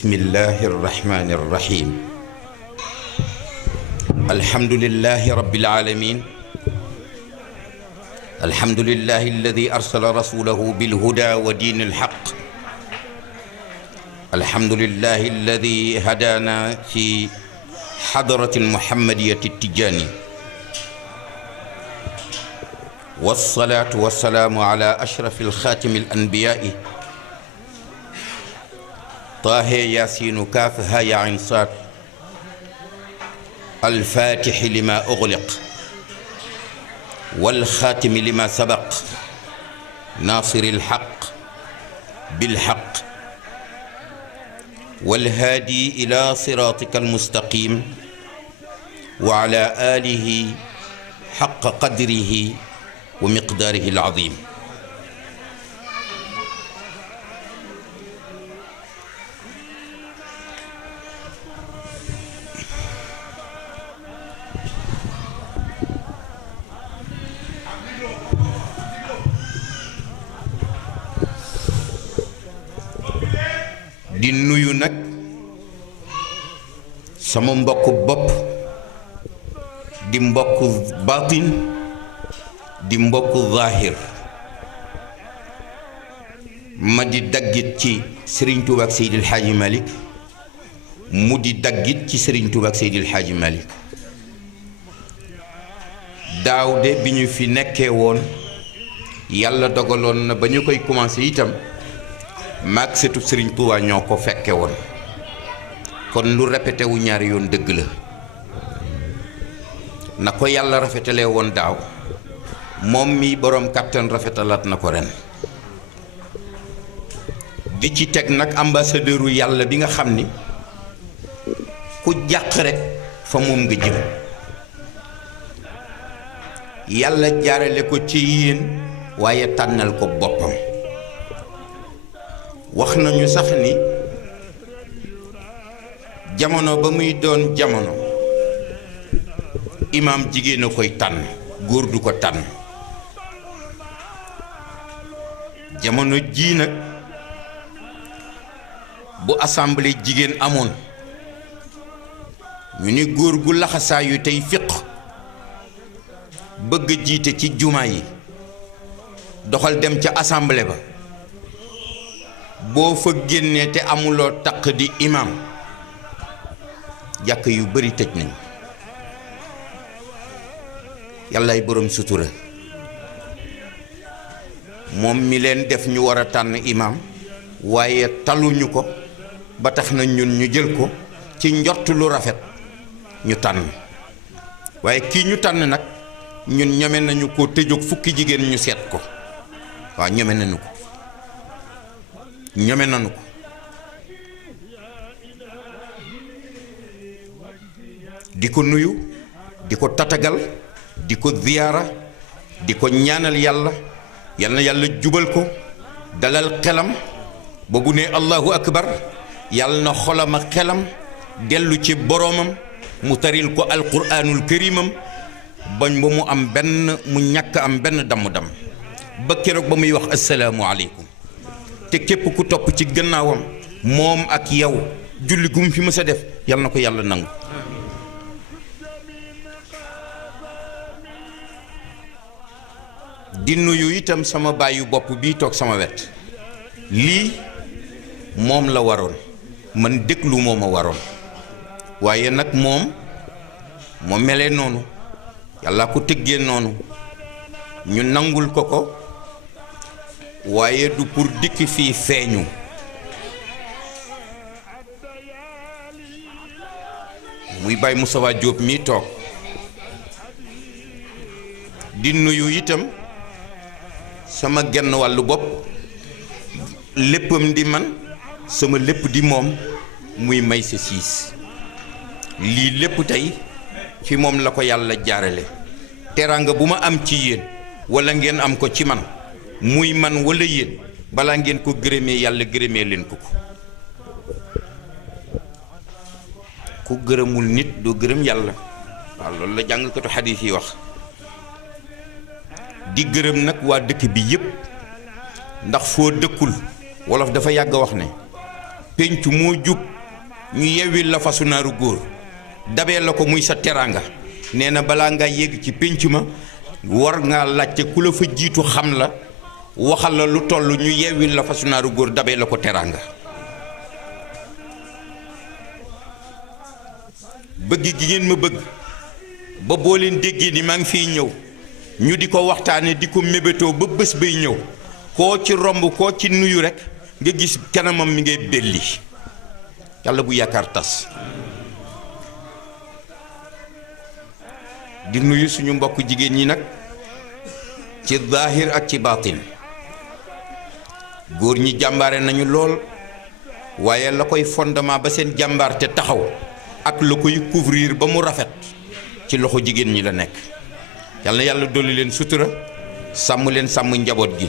بسم الله الرحمن الرحيم الحمد لله رب العالمين الحمد لله الذي أرسل رسوله بالهدى ودين الحق الحمد لله الذي هدانا في حضرة المحمدية التجاني والصلاة والسلام على أشرف الخاتم الأنبياء طه ياسين كاف هاء عين صاد الفاتح لما أغلق والخاتم لما سبق ناصر الحق بالحق والهادي إلى صراطك المستقيم وعلى آله حق قدره ومقداره العظيم di nuyu nag sama mbokku bopp di mbokku baatin di mbokku zaahir ma di daggit ci Serigne Touba ak Seydil Hadji Malick mu di daggit ci Serigne Touba ak Seydil Hadji Malick daaw de bi ñu fi nekkee woon yàlla dogaloon na ba ñu koy commencé itam maag setub Serigne Touba ñoo ko fekke woon kon lu répété wu ñaari yoon dëgg la na ko yàlla rafetalee woon daaw moom mi boroom kàttan rafetalaat na ko ren di ci teg nag ambassadeuru yàlla bi nga xam ni ku jàq rek fa moom nga jëm yàlla jaarale ko ci yéen waaye tànnal ko boppam wax nañu sax ni jamono ba muy doon jamono imaam jigéen a koy tànn góor du ko tànn jamono jii nag bu assemblée jigéen amoon ñu ni góor gu laxasaayu tey fiq bëgg a jiite ci jumaa yi doxal dem ca assemblée ba boo fa génnee te amuloo taq di imam jàkk yu bari tëj nañ yàllaay boroom sutura moom mi leen def ñu war a tànn imam waaye taluñu ko ba tax na ñun ñu jël ko ci njort lu rafet ñu tànn waaye kii ñu tànn nag ñun ñeme nañu ko tëjoog fukki jigéen ñu seet ko waaw ñeme nañu ko ñeme nañu ko di ko nuyu di ko tatagal di ko ziyaara di ko ñaanal yàlla yal na yàlla jubal ko dalal xelam ba bu ne allahu akbar yàlla na xolam ak xelam dellu ci boroomam mu taril ko alquraanul karimam bañ ba mu am benn mu ñàkk am benn damm-damm ba keroog ba muy wax assalaamu aleykum te képp ku topp ci gannaawam moom ak yow julli gu mu fi mës a def yal na ko yàlla nangu di nuyu itam sama bàyyu bopp bii toog sama wet lii moom la waroon man déglu moo ma waroon waaye nag moom moo melee noonu yàlla ko tëggee noonu ñu nangul ko ko waaye du pour dikk fii feeñu muy Baye Moustapha Diop mi toog di nuyu itam sama genn wàllu bopp léppam di man sama lépp di moom muy may sa siis lii lépp tey fi moom la ko yàlla jaarale teraanga bu ma am ci yéen walla ngeen am ko ci man muy man walla yéen balaa ngeen ko gërëmee yàlla gërëmee leen ko ku gërëmul nit doo gërëm yàlla waaw loolu la jàngkatu xadiis yi wax di gërëm nag waa dëkk bi yépp ndax foo dëkkul wolof dafa yàgg wax ne pénc moo jub ñu yewwil la fasu naaru góor dabee la ko muy sa teraanga nee na balaa nga yegg ci pénc ma war ngaa laajte ku la fa jiitu xam la waxal la lu toll ñu yewwil la fasu naaru góor dabee la ko teraanga bëgg gi ngeen ma bëgg ba boo leen déggee ni maa ngi fiy ñëw ñu di ko waxtaane di ko mébétoo ba bés bay ñëw koo ci romb koo ci nuyu rekk nga gis kanamam mi ngay belli yàlla bu yaakaar tas di nuyu suñu mbokk jigéen ñi nag ci zaahir ak ci baatin góor ñi jàmbaare nañu lool waaye la koy fondement ba seen jàmbaar te taxaw ak la koy couvrir ba mu rafet ci loxo jigéen ñi la nekk yàlla na yàlla dolli leen sutura sàmm leen sàmm njaboot gi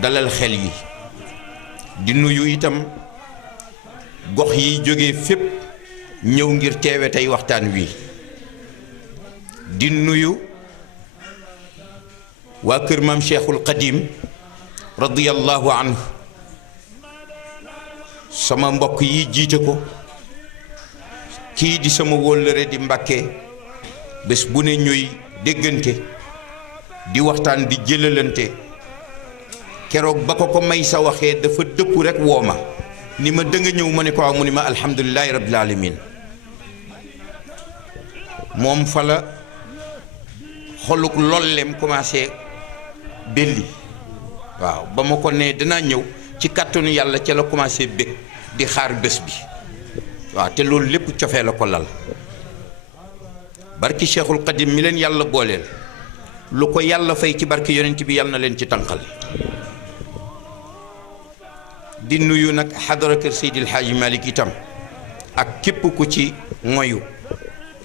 dalal xel yi di nuyu itam gox yi jóge fépp ñëw ngir teewe tey waxtaan wi di nuyu waa kër maam Cheikhul Qadim radiyallahu anhu sama mbokk yi jiite ko kii di sama wóllëre di Mbàkke bés bu ne ñuy déggante di waxtaan di jëlalante keroog ba ko may sa waxee dafa dëpp rek woo ma ni ma dënga ñëw ma ne ko waaw mu ni ma alhamdulilahi rabbil alamin moom fa la xoluk lollem commencé belli waaw ba ma ko ne dinaa ñëw ci kàttanu yàlla ca la commencé bég di xaar bés bi waaw te loolu lépp cofee la ko lal barki Cheikhul Qadim mi leen yàlla booleel lu ko yàlla fay ci barki yonent bi yàlla na leen ci tànqal di nuyu nag xadara kër Seydil Hadji Malick itam ak képp ku ci moyu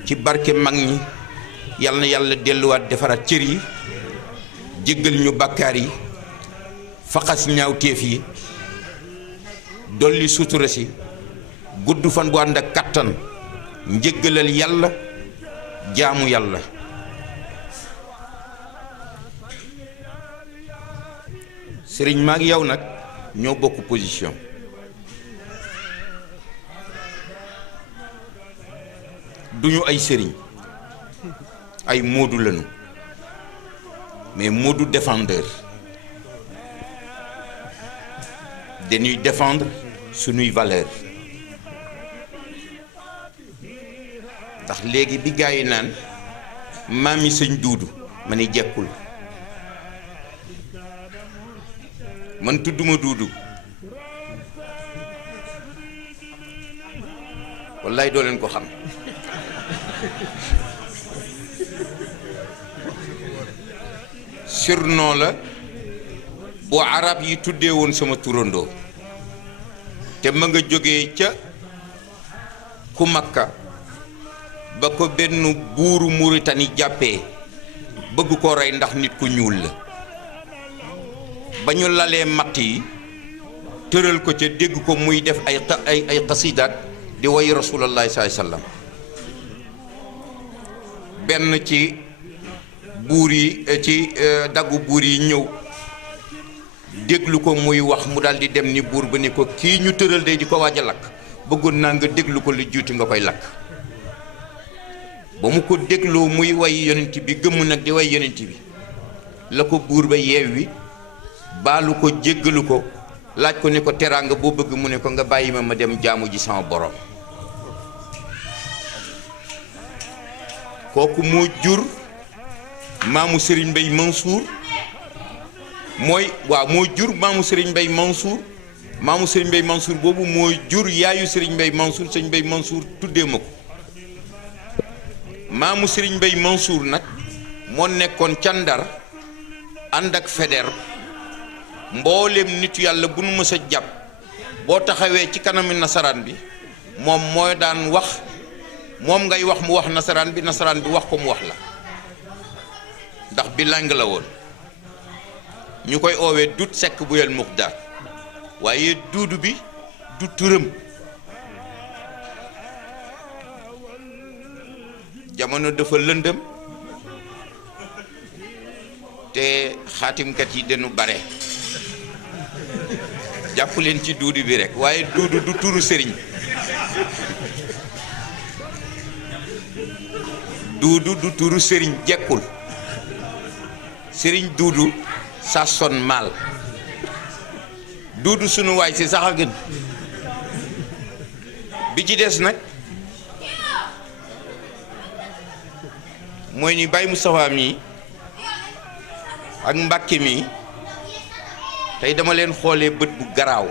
ci barke mag ñi yàlla na yàlla delluwaat defaraat cër yi jéggal ñu bàkkaar yi faxas ñaawteef yi dolli sutura si gudd fan bu ànd ak kattan njéggalal yàlla jaamu yàlla sëriñ maag yow nag ñoo bokk position duñu ay sëriñ ay moodu lañu mais moodu défendeur dañuy défendre suñuy valeur ndax léegi bi gaa yi naan maami sëñ duudu ma ni jekkul man tudduma duudu wallaay doo leen ko xam surnom la bu arab yi tuddee woon sama turandoo te ma nga jógee ca ku Makka ba ko benn buuru Mauritanie jàppee bëgg ko rey ndax nit ku ñuul la ba ñu lalee matt yi tëral ko ca dégg ko muy def ay xasidaat di way rasulullahi sallallahu alayhi wasallam benn ci buur yi ci daggu buur yi ñëw déglu ko muy wax mu daal di dem ni buur ba ni ko kii ñu tëral de di ko waaj a lakk bëggoon naa nga déglu ko lu juuti nga koy lakk ba mu ko dégloo muy way yonent bi gëmm nag di way yonent bi la ko buur ba yeewi baalu ko jéggalu ko laaj ko ni ko teraanga boo bëgg mu ne ko nga bàyyi ma dem jaamu ji sama borom kooku moo jur maamu Serigne Mbaye Mansour moo jur maamu Serigne Mbaye Mansour maamu Serigne Mbaye Mansour boobu moo jur yaayu Serigne Mbaye Mansour Serigne Mbaye Mansour tuddee ma ko maamu Serigne Mbaye Mansour nag moo nekkoon ca Ndar ànd ak Faidherbe mboolem nit yàlla bu nu mës a jàpp boo taxawee ci kanamu nasaraan bi moom mooy daan wax moom ngay wax mu wax nasaraan bi wax ko mu wax la ndax bilingue la woon ñu koy oowee Dut Sekk bu yel Muxtaar waaye duudu bi du turam jamono dafa lëndëm te xaatimkat yi dañu bare jàpp leen ci duudu bi rek waaye duudu du turu sëriñ duudu du turu sëriñ jekkul sëriñ duudu ça sonne mal duudu sunu waay si sax a gën bi ci des nag mooy ni Baye Moustapha mi ak Mbàkke mi tey dama leen xoolee bët bu garaaw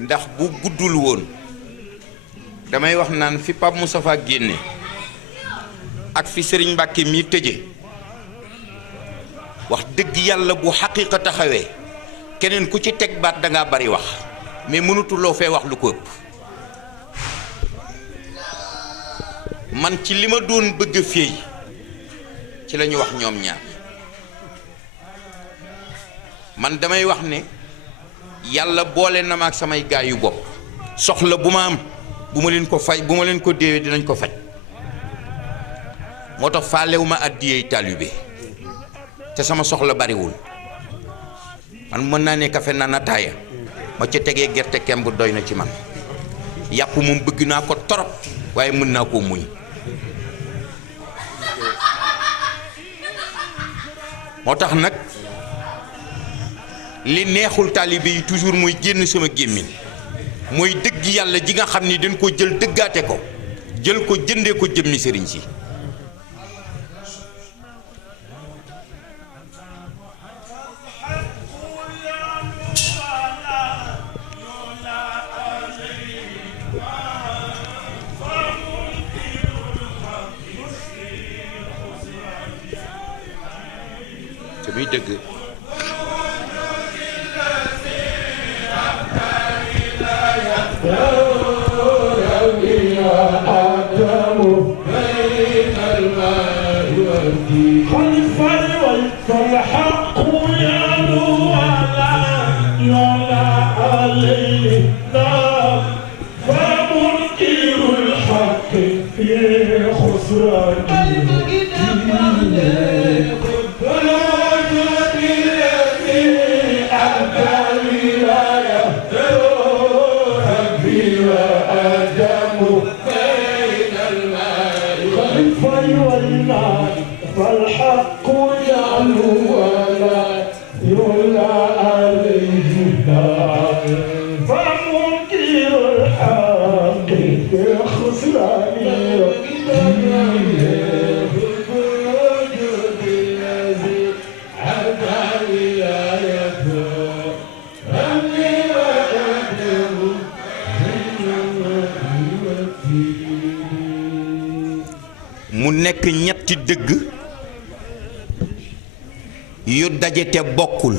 ndax bu guddul woon damay wax naan fi Pape Moustapha génne ak fi Serigne Mbàkke mi tëje wax dëgg yàlla bu xaqiiqa taxawee keneen ku ci teg baat dangaa bari wax mais mënutuloo fee wax lu ko ëpp man ci li ma doon bëgg a féey ci la ñu wax ñoom ñaar man damay wax ne yàlla boole na ma ak samay gaay yu bopp soxla bu ma am bu ma leen ko fay bu ma leen ko déewee dinañ ko faj moo tax faalewu ma àddiyey taalibe te sama soxla bariwul man mën naa ne kafe naan ataaya ma ca tegee gerte kemb doy na ci man yàpp moom bëgg naa ko torop waaye mën naa koo muñ moo tax nag li neexul taalibe yi toujours mooy génn sama gémmiñ mooy dëgg yàlla ji nga xam ni dañ ko jël dëggaate ko jël ko jëndee ko jëmmi sëriñ si te muy dëgg mu nekk ñetti dëgg yu daje te bokkul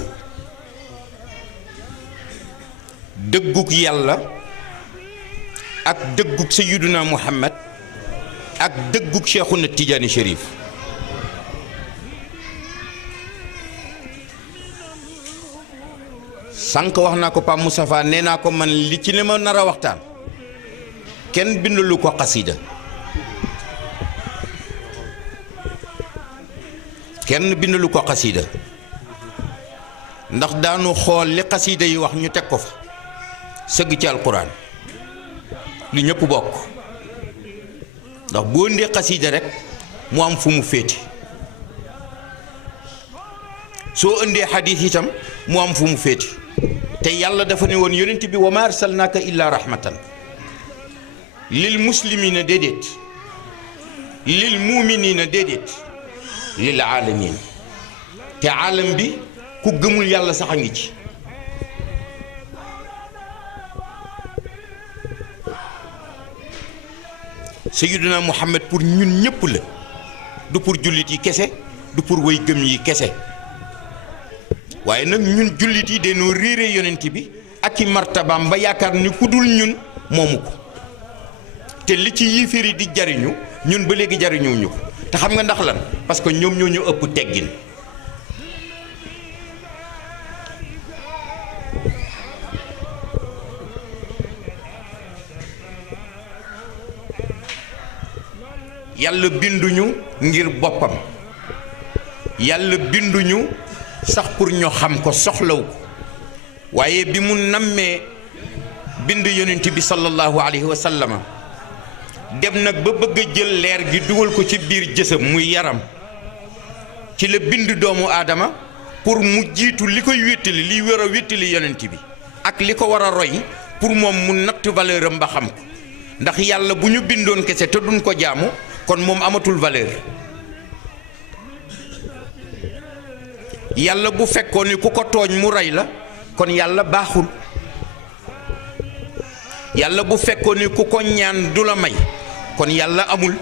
dëgguk yàlla ak dëgguk Sayyiduna Muhammad ak dëgguk Cheikhuna Tidiane Chérif sànq wax naa ko Pape Moustapha nee naa ko man li ci ne ma nar a waxtaan kenn bindalu ko xasida kenn bindalu ko xasida ndax daanu xool li xasida yi wax ñu teg ko fa sëgg ci alquran li ñëpp bokk ndax boo ndee xasida rek mu am fu mu féete soo indee xadiis itam mu am fu mu féete te yàlla dafa ne woon yonent bi wa ma arsalnaaka illa rahmatan lil muslimina déedéet lil muminina déedéet lil alamin te alam bi ku gëmul yàlla sax a ngi ci Sayyiduna Muhammad pour ñun ñëpp la du pour jullit yi kese du pour way gëm yi kese waaye nag ñun jullit yi dañoo réere yonent bi ak i martabaam ba yaakaar ni ku dul ñun moomu ko te li ci yéeféer yi di jariñu ñun ba léegi jariñuwuñu ko te xam nga ndax lan parce que ñoom ñoo ñu ëpp teggin yàlla binduñu ngir boppam yàlla binduñu sax pour ñu xam ko soxlaw ko waaye bi mu nammee bind yonent bi sallallahu alayhi wa sallama dem nag ba bëgg a jël leer gi dugal ko ci biir jësam muy yaram ci la bind doomu aadama pour mu jiitu li koy wéttali li war a wéttali yonent bi ak li ko war a roy pour moom mu natt valeur am ba xam ko ndax yàlla bu ñu bindoon kese te duñ ko jaamu kon moom amatul valeur yàlla bu fekkoon ni ku ko tooñ mu rey la kon yàlla baaxul yàlla bu fekkoon ni ku ko ñaan du la may kon yàlla amul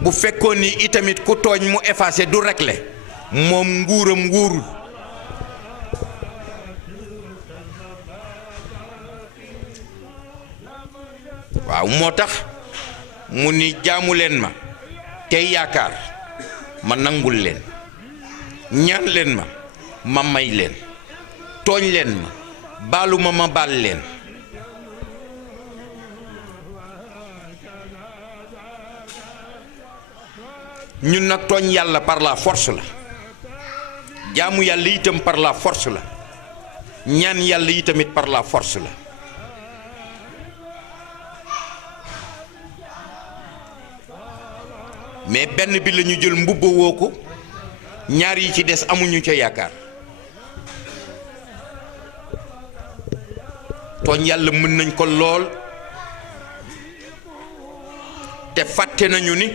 bu fekkoon ni itamit ku tooñ mu effacé du réglé moom nguuram wóorul waaw moo tax mu ni jaamu leen ma tey yaakaar ma nangul leen ñaan leen ma ma may leen tooñ leen ma baalu ma baal leen ñun nag tooñ yàlla par la force la jaamu yàlla itam par la force la ñaan yàlla itamit par la force la mais benn bi la ñu jël mbubba woo ko ñaar yi ci des amuñu ca yaakaar tooñ yàlla mën nañ ko lool te fàtte nañu ni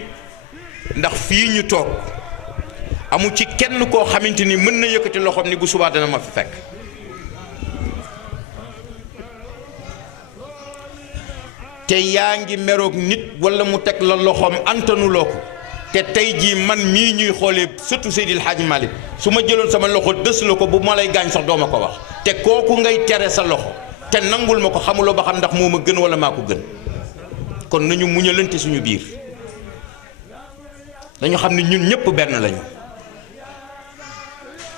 ndax fii ñu toog amu ci kenn koo xamante ni mën na yëkkati loxoom ni bu subaa dana ma fi fekk te yaa ngi meroog nit walla mu teg la loxoom antanuloo ko te tey jii man mii ñuy xoolee surtout Seydil Hadji Malick su ma jëloon sama loxo dës la ko bu ma lay gaañ sax doo ma ko wax te kooku ngay tere sa loxo te nangul ma ko xamuloo ba xam ndax moo ma gën walla maa ko gën kon nañu muñalante suñu biir dañu xam ne ñun ñëpp benn lañu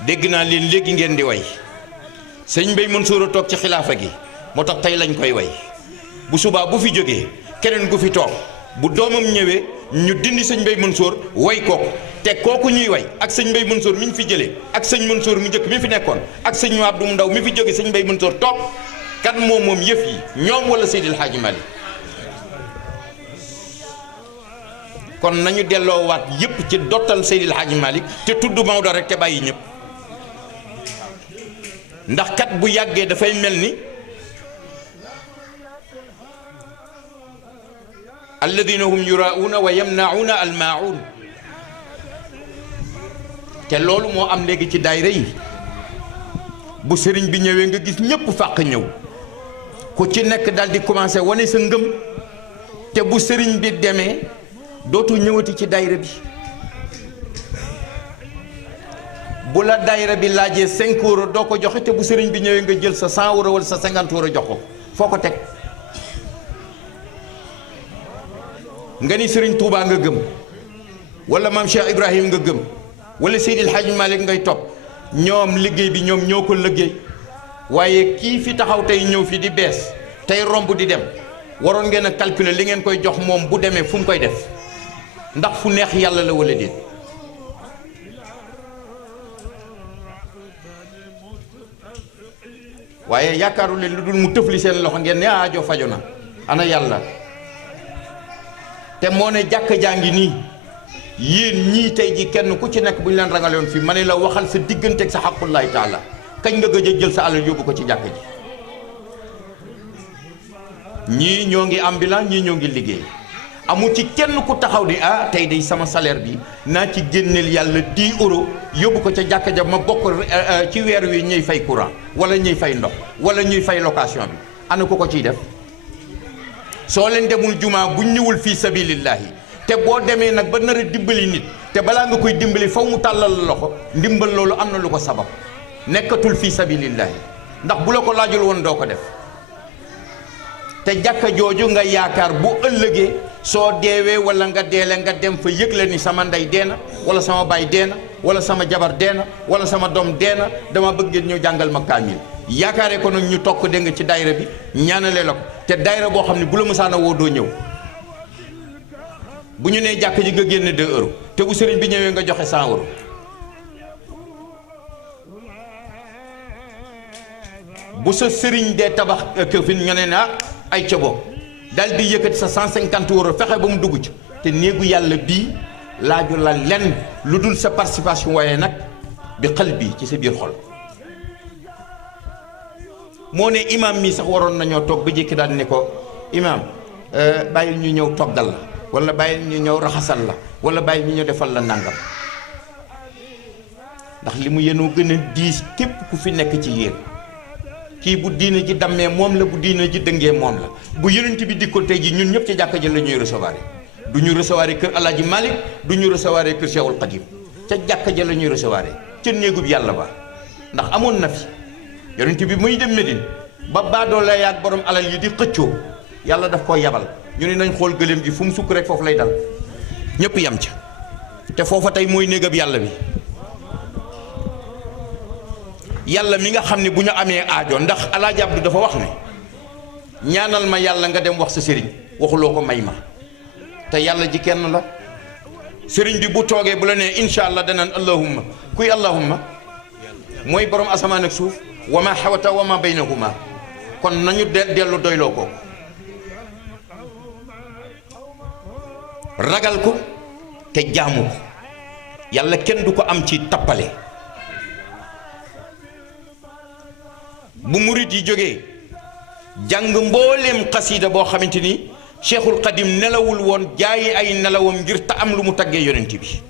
dégg naa leen léegi ngeen di way sëñ Mbaye Mansour a toog ci xilaafa gi moo tax tey lañ koy way bu subaa bu fi jógee keneen gu fi toog bu doomam ñëwee ñu dindi sëñ Mbaye Mansour way kooku te kooku ñuy way ak sëñ Mbaye Mansour mi ñu fi jëlee ak sëñ Mansour mi njëkk mi fi nekkoon ak sëñ Abdou Ndaw mi fi jóge sëñ Mbaye Mansour toog kan moom yëf yi ñoom wala Seydil Hadji Malick kon nañu delloowaat yépp ci dottal Seydil Hadji Malick te tudd Maodo rek te bàyyi ñëpp ndax kat bu yàggee dafay mel ni alladina hum yurauna wa yamnauna almaun te loolu moo am léegi ci daayira yi bu sëriñ bi ñëwee nga gis ñëpp fàq ñëw ku ci nekk daal di commencé wane sa ngëm te bu sëriñ bi demee dootu ñëwati ci daayira bi bu la daayira bi laajee 5 euros doo ko joxe te bu sëriñ bi ñëwee nga jël sa 100 euros wala sa 50 euros jox ko foo ko teg nga ni sëriñ Touba nga gëm wala maam Cheikh Ibrahim nga gëm wala Seydil Hadji Malick ngay topp ñoom liggéey bi ñoom ñoo ko liggéey waaye kii fi taxaw tey ñëw fi di bees tey romb di dem waroon ngeen a calculer li ngeen koy jox moom bu demee fu mu koy def ndax fu neex yàlla la wala déet waaye yaakaaru leen lu dul mu tëfli seen loxo ngeen ne aajo fajo na ana yàlla te moo ne jàkka jaa ngi nii yéen ñii tey ji kenn ku ci nekk bu ñu leen rangaloon fii ma ne la waxal sa diggante ak sa xaqullahi taala kañ nga gëj a jël sa alal yóbbu ko ci jàkka ji ñii ñoo ngi ambulant ñii ñoo ngi liggéey amul ci kenn ku taxaw di ah tey day sama salaire bi naa ci génneel yàlla 10 euros yóbbu ko ca jàkka ja ma bokk ci weer wi ñuy fay courant wala ñuy fay ndox wala ñuy fay location bi ana ku ko ciy def soo leen demul jumaa bu ñëwul fii sabilillahi te boo demee nag ba nar a dimbali nit te balaa nga koy dimbali faw mu tàllal la loxo ndimbal loolu am na lu ko sabab nekkatul fii sabilillahi ndax bu la ko laajul woon doo ko def te jàkka jooju nga yaakaar bu ëllëgee soo deewee wala nga deele nga dem fa yëg la ni sama ndey dee na wala sama baay dee na wala sama jabar dee na wala sama doom dee na dama bëgg ngeen ñëw jàngal ma kaamil yaakaaree ko nag ñu tokk dégg nga ci daayira bi ñaanale la ko te daayira boo xam ne bu la mësaana woo doo ñëw bu ñu nee jàkk ji nga génne 2 euros te bu sëriñ bi ñëwee nga joxe 100 euros bu sa sëriñ dee tabax këfin nga ne na ay ca bopp dal di yëkkati sa 150 euros fexe ba mu dugg ci te néegu yàlla bii laaju la lenn lu dul sa participation waaye nag bi xal bii ci sa biir xol moo ne imam mi sax waroon nañoo toog ba jékki daal ne ko imam bàyyil ñu ñëw toggal la wala bàyyil ñu ñëw raxasal la wala bàyyil ñu ñëw defal la nàngam ndax li mu yenoo gën a diis képp ku fi nekk ci yéen kii bu diina ji dammee moom la bu diina ji dëngee moom la bu yonent bi dikkoon tey ji ñun ñëpp ci jàkka ji la ñuy recevoir du ñu recevoir kër Alaaji Malik du ñu recevoir kër Cheikhul Khadim ca jàkka ja la ñuy recevoir ca néegub yàlla ba ndax amoon na fi yonent bi muy dem Médine ba baadoo la yaag borom alal yi di xëccoo yàlla daf koo yabal ñu ne nañ xool gëléem gi fu mu sukk rek foofu lay dal ñëpp yam ca te foofa tey mooy néegab yàlla bi yàlla mi nga xam ne bu ñu amee aajo ndax Alaaji Abdu dafa wax ne ñaanal ma yàlla nga dem wax sa sëriñ waxuloo ko may ma te yàlla ji kenn la sëriñ bi bu toogee bu la nee incha allah danaan allahumma kuy allahumma mooy borom asamaan ak suuf wa ma xawata wa ma baynahuma kon nañu dellu doyloo ko ragal ko te jaamu ko yàlla kenn du ko am ci tappale bu murit yi jógee jàng mbooleem xasiida boo xamante ni Cheikhul Khadim nelawul woon jaayi ay nelawam ngir ta am lu mu taggee yonent bi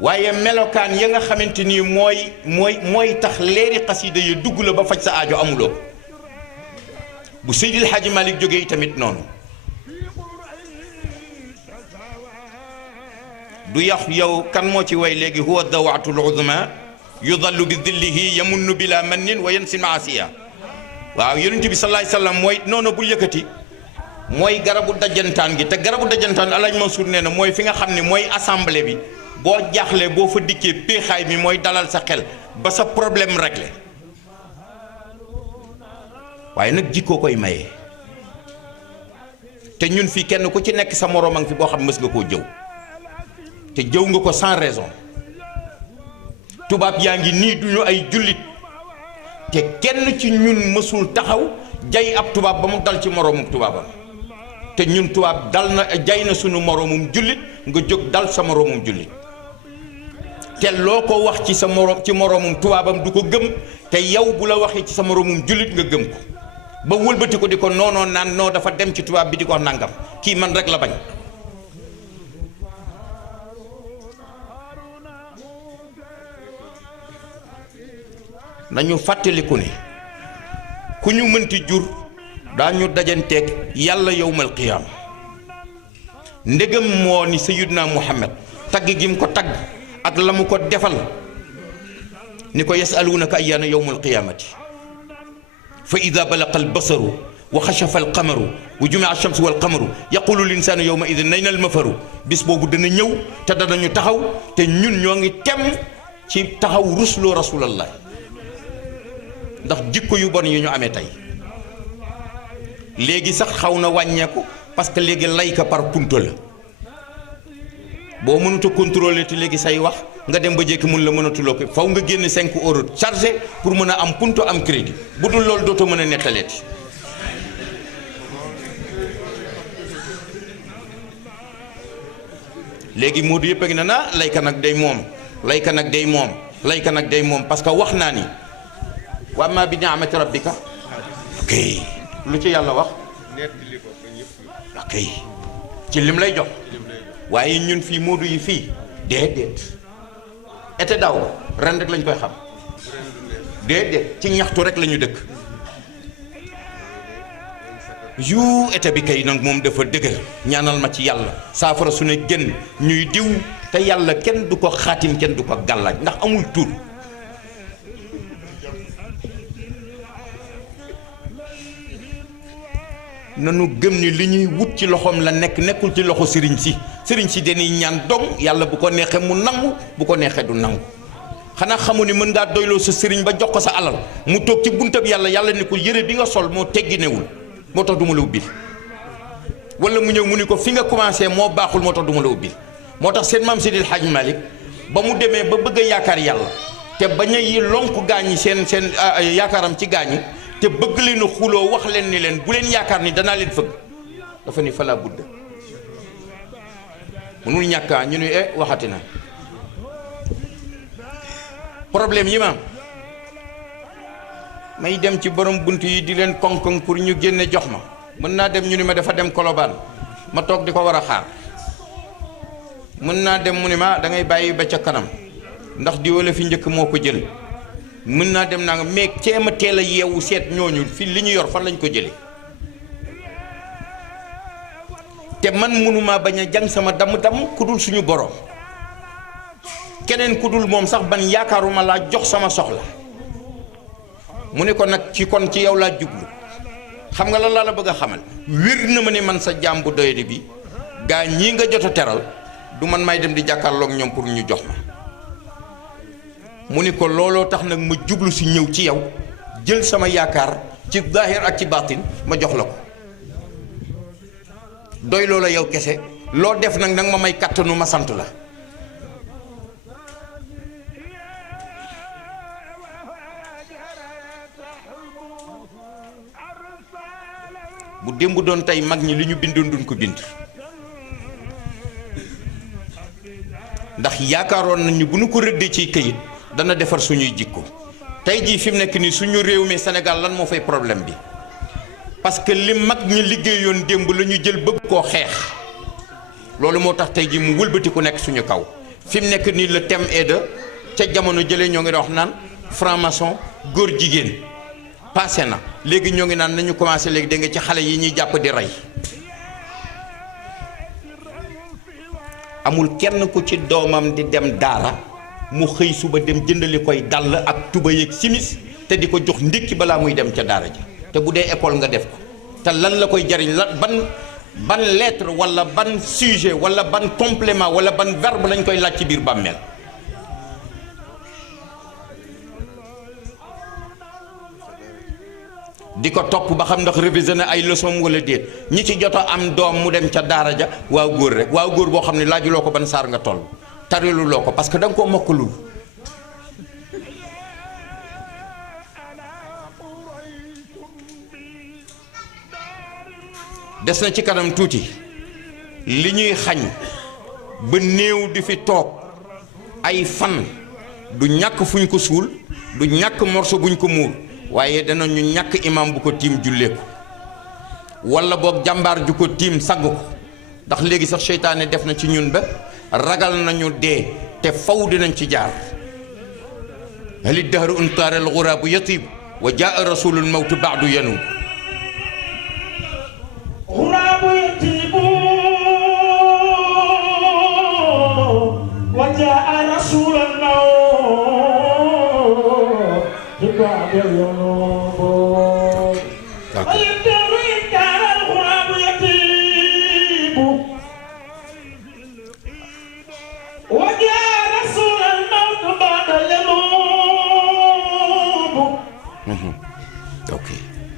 waaye melokaan ya nga xamante ni mooy tax leeri xasiida yi dugg la ba faj sa aajo amuloo bu Seydil Hadji Malick jógee tamit noonu du yax yow kan moo ci way léegi huwa dawaatul uzma yudallu bi dillihi yamunnu bila mannin wa yansi maasiya waaw yonent bi salaay salaam mooy noonu bul yëkkati mooy garabu dajjantaan gi te garabu dajjantaan Alaaji Mansour nee na mooy fi nga xam ne mooy assemblée bi boo jaaxlee boo fa dikkee péexaay bi mooy dalal sa xel ba sa problème réglé waaye nag jikkoo koy maye te ñun fii kenn ku ci nekk sa moroom a ngi fi boo xam mës nga koo jëw te jëw nga ko sans raison tubaab yaa ngi nii duñu ay jullit te kenn ci ñun mësul taxaw jay ab tubaab ba mu dal ci moroomum tubaabam te ñun tubaab dal na jay na sunu moroomum jullit nga jóg dal sa moroomum jullit te loo ko wax ci sa moroom ci moroomum tubaabam du ko gëm te yow bu la waxee ci sa moroomum jullit nga gëm ko ba wëlbati ko di ko noonoo naan noo dafa dem ci tubaab bi di ko nangam kii man rek la bañ nañu fàttaliku ne ku ñu mënti jur daañu dajanteeg yàlla yowmal qiyaam ndegam moo ni sayyiduna Muhammad tagg gi mu ko tagg ak la mu ko defal ni ko yasalunaka ayyaana yowmal qiyaamati fa ida balaqa albasaru wa xashafa alqamaru wa jumia alchamsu walqamaru yaqulu linsaanu yowma idin nayna almafaru bis boobu dana ñëw te danañu taxaw te ñun ñoo ngi tem ci taxaw rusloo rasulallah ndax jikko yu bon yi ñu amee tey léegi sax xaw na wàññeeku parce que léegi layka par punto la boo mënut a contrôler te léegi say wax nga dem ba jékki mun la mënatuloo ko faw nga génn 5 euros chargé pour mën a am punto am crédit bu dul loolu dootoo mën a nettaleeti léegi moo du yëpp a ngi ne na layka nag day moom layka nag day moom layka nag day moom parce que wax naa ni wa amma bi ni'mati rabbika ok lu ci yàlla wax ok ci lim lay jox waaye ñun fii moodu yi fii déedéet été daaw ren rek lañ koy xam déedéet ci ñaxtu rek la ñu dëkk yu été bi kay nag moom dafa dëgër ñaanal ma ci yàlla saafara su ne gën ñuy diw te yàlla kenn du ko xaatim kenn du ko gàllaaj ndax amul tur nanu gëm ni li ñuy wut ci loxoom la nekk nekkul ci loxo sëriñ si dañuy ñaan dong yàlla bu ko neexee mu nangu bu ko neexee du nangu xanaa xamu ni mën ngaa doyloo sa sëriñ ba jox ko sa alal mu toog ci buntab yàlla ni ko yëre bi nga sol moo tegginewul moo tax du ma la ubbil wala mu ñëw mu ni ko fi nga commencé moo baaxul moo tax du ma la ubbil moo tax seen maam Seydil Hadj Malick ba mu demee ba bëgg a yaakaar yàlla te bañ a yi lonk gaañi seen yaakaaram ci gaañi te bëgg leen a xuloo wax leen ni leen bu leen yaakaar ni danaa leen fëgg dafa ni fala budd mënul ñàkkaa ñu ni waxati na problème yi ma may dem ci borom bunt yi di leen koŋ-koŋ pour ñu génne jox ma mën naa dem ñu ni ma dafa dem Colobane ma toog di ko war a xaar mën naa dem mu ni ma da ngay bàyyi ba ca kanam ndax di wala fi njëkk moo ko jël mën naa dem naa nga mais ceema teel a yeewu seet ñooñu fi li ñu yor fan lañ ko jële te man mënumaa bañ a jàng sama damm-damm ku dul suñu borom keneen ku dul moom sax ban yaakaaruma laa jox sama soxla mu ne ko nag ci kon ci yow laa jublu xam nga lan laa la bëgg a xamal wér na ma ne man sa jaam bu doyadi bi gaa ñii nga jot a teral du man may dem di jàkkaarloog ñoom pour ñu jox ma mu ni ko looloo tax nag ma jublu si ñëw ci yow jël sama yaakaar ci zaahir ak ci baatin ma jox la ko doy loola yow kese loo def nag nag ma may kattanu ma sant la bu démb doon tey mag ñi li ñu bindoon duñ ko bind ndax yaakaaroon nañu bu ñu ko rëddee ci këyit dana defar suñuy jikko tey jii fi mu nekk nii suñu réew mi Sénégal lan moo fay problème bi parce que li mag ñi liggéeyoon démb la ñu jël bëgg koo xeex loolu moo tax tey jii mu wëlbati ku nekk suñu kaw fi mu nekk nii le thème est de ca jamono jëlee ñoo ngi wax naan franc-maçon góor jigéen passé na léegi ñoo ngi naan nañu commencé léegi da nga ci xale yi ñuy jàpp di rey amul kenn ku ci doomam di dem daara mu xëy suba dem jëndali koy dàll ak tuba yeeg simis te di ko jox ndékki balaa muy dem ca daara ji te bu dee école nga def ko te lan la koy jariñ la ban lettre wala ban sujet wala ban complément wala ban verbe lañ koy laaj ci biir bàmmeel di ko topp ba xam ndax révisé na ay leçon wala déet ñi ci jot a am doom mu dem ca daara ja waaw góor rek waaw góor boo xam ne laajuloo ko ban saar nga toll tariluloo ko parce que da nga koo mokkalul des na ci kanam tuuti li ñuy xañ ba néew di fi toog ay fan du ñàkk fuñ ko suul du ñàkk morso buñ ko muur waaye danañu ñàkk imam bu ko tiim jullee ko wala boog jàmbaar ju ko tiim sagg ko ndax léegi sax seytaane def na ci ñun ba ragal nañu dee te faw dinañ ci jaar hali dahru untaar al ghuraabu yatib wa jaa rasulul mawtu baadu yanub ghuraabu yatib wa jaa rasulul mawtu baadu yanub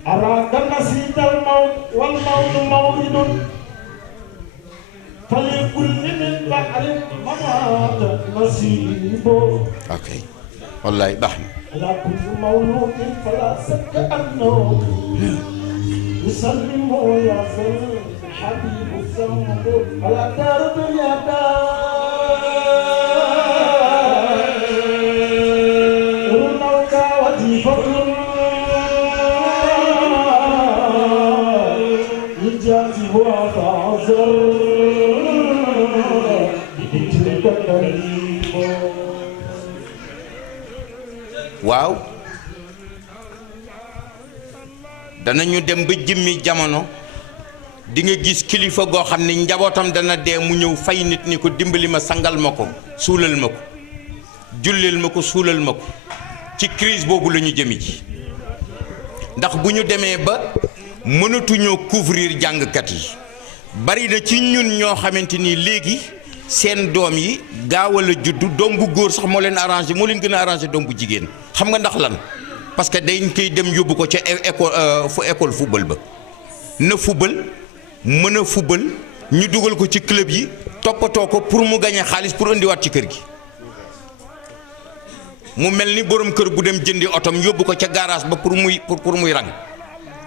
أراك نسيت الموت والموت موعد فلكل من بحر الممات نصيب. ok wallaay baax na. على كل مولود فلا شك أنه يسلم ويغفر الحبيب الذنب على دار الدنيا الموت وظيفة waaw danañu dem ba jëmmi jamono di nga gis kilifa goo xam ne njabootam dana dee mu ñëw fay nit ni ko dimbali ma sangal ma ko suulal ma ko julleel ma ko suulal ma ko ci crise boobu la ñu jëmi ji ndax bu ñu demee ba mënatuñoo couvrir jàngkat yi bari na ci ñun ñoo xamante ni léegi seen doom yi gaawal a juddu doom bu góor sax moo leen arrangé moo leen gën a arrangé doom bu jigéen xam nga ndax lan parce que dañ koy dem yóbbu ko ca école football ba na football mën a fubal ñu dugal ko ci club yi toppatoo ko pour mu gagné xaalis pour indiwaat ci kër gi mu mel ni borom kër bu dem jëndi otom yóbbu ko ca garage ba pour muy rang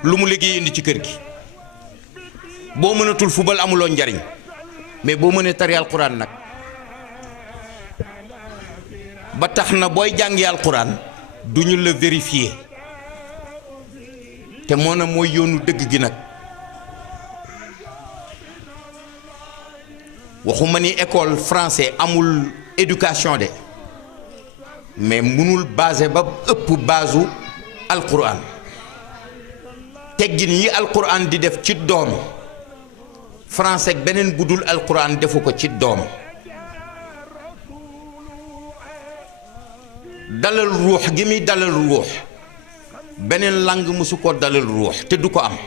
lu mu liggéey indi ci kër gi boo mënatul fubal amuloo njariñ mais boo mënee tari alquran nag ba tax na booy jàngi alquran du ñu la vérifier te moo na mooy yoonu dëgg gi nag waxuma ni école français amul éducation de mais mënul basé ba ëpp baasu alquran teggin yi alquran di def ci doom français ak beneen budul alquran defu ko ci doom dalal ruux gi muy dalal ruux beneen langue mësu ko dalal ruux te du ko am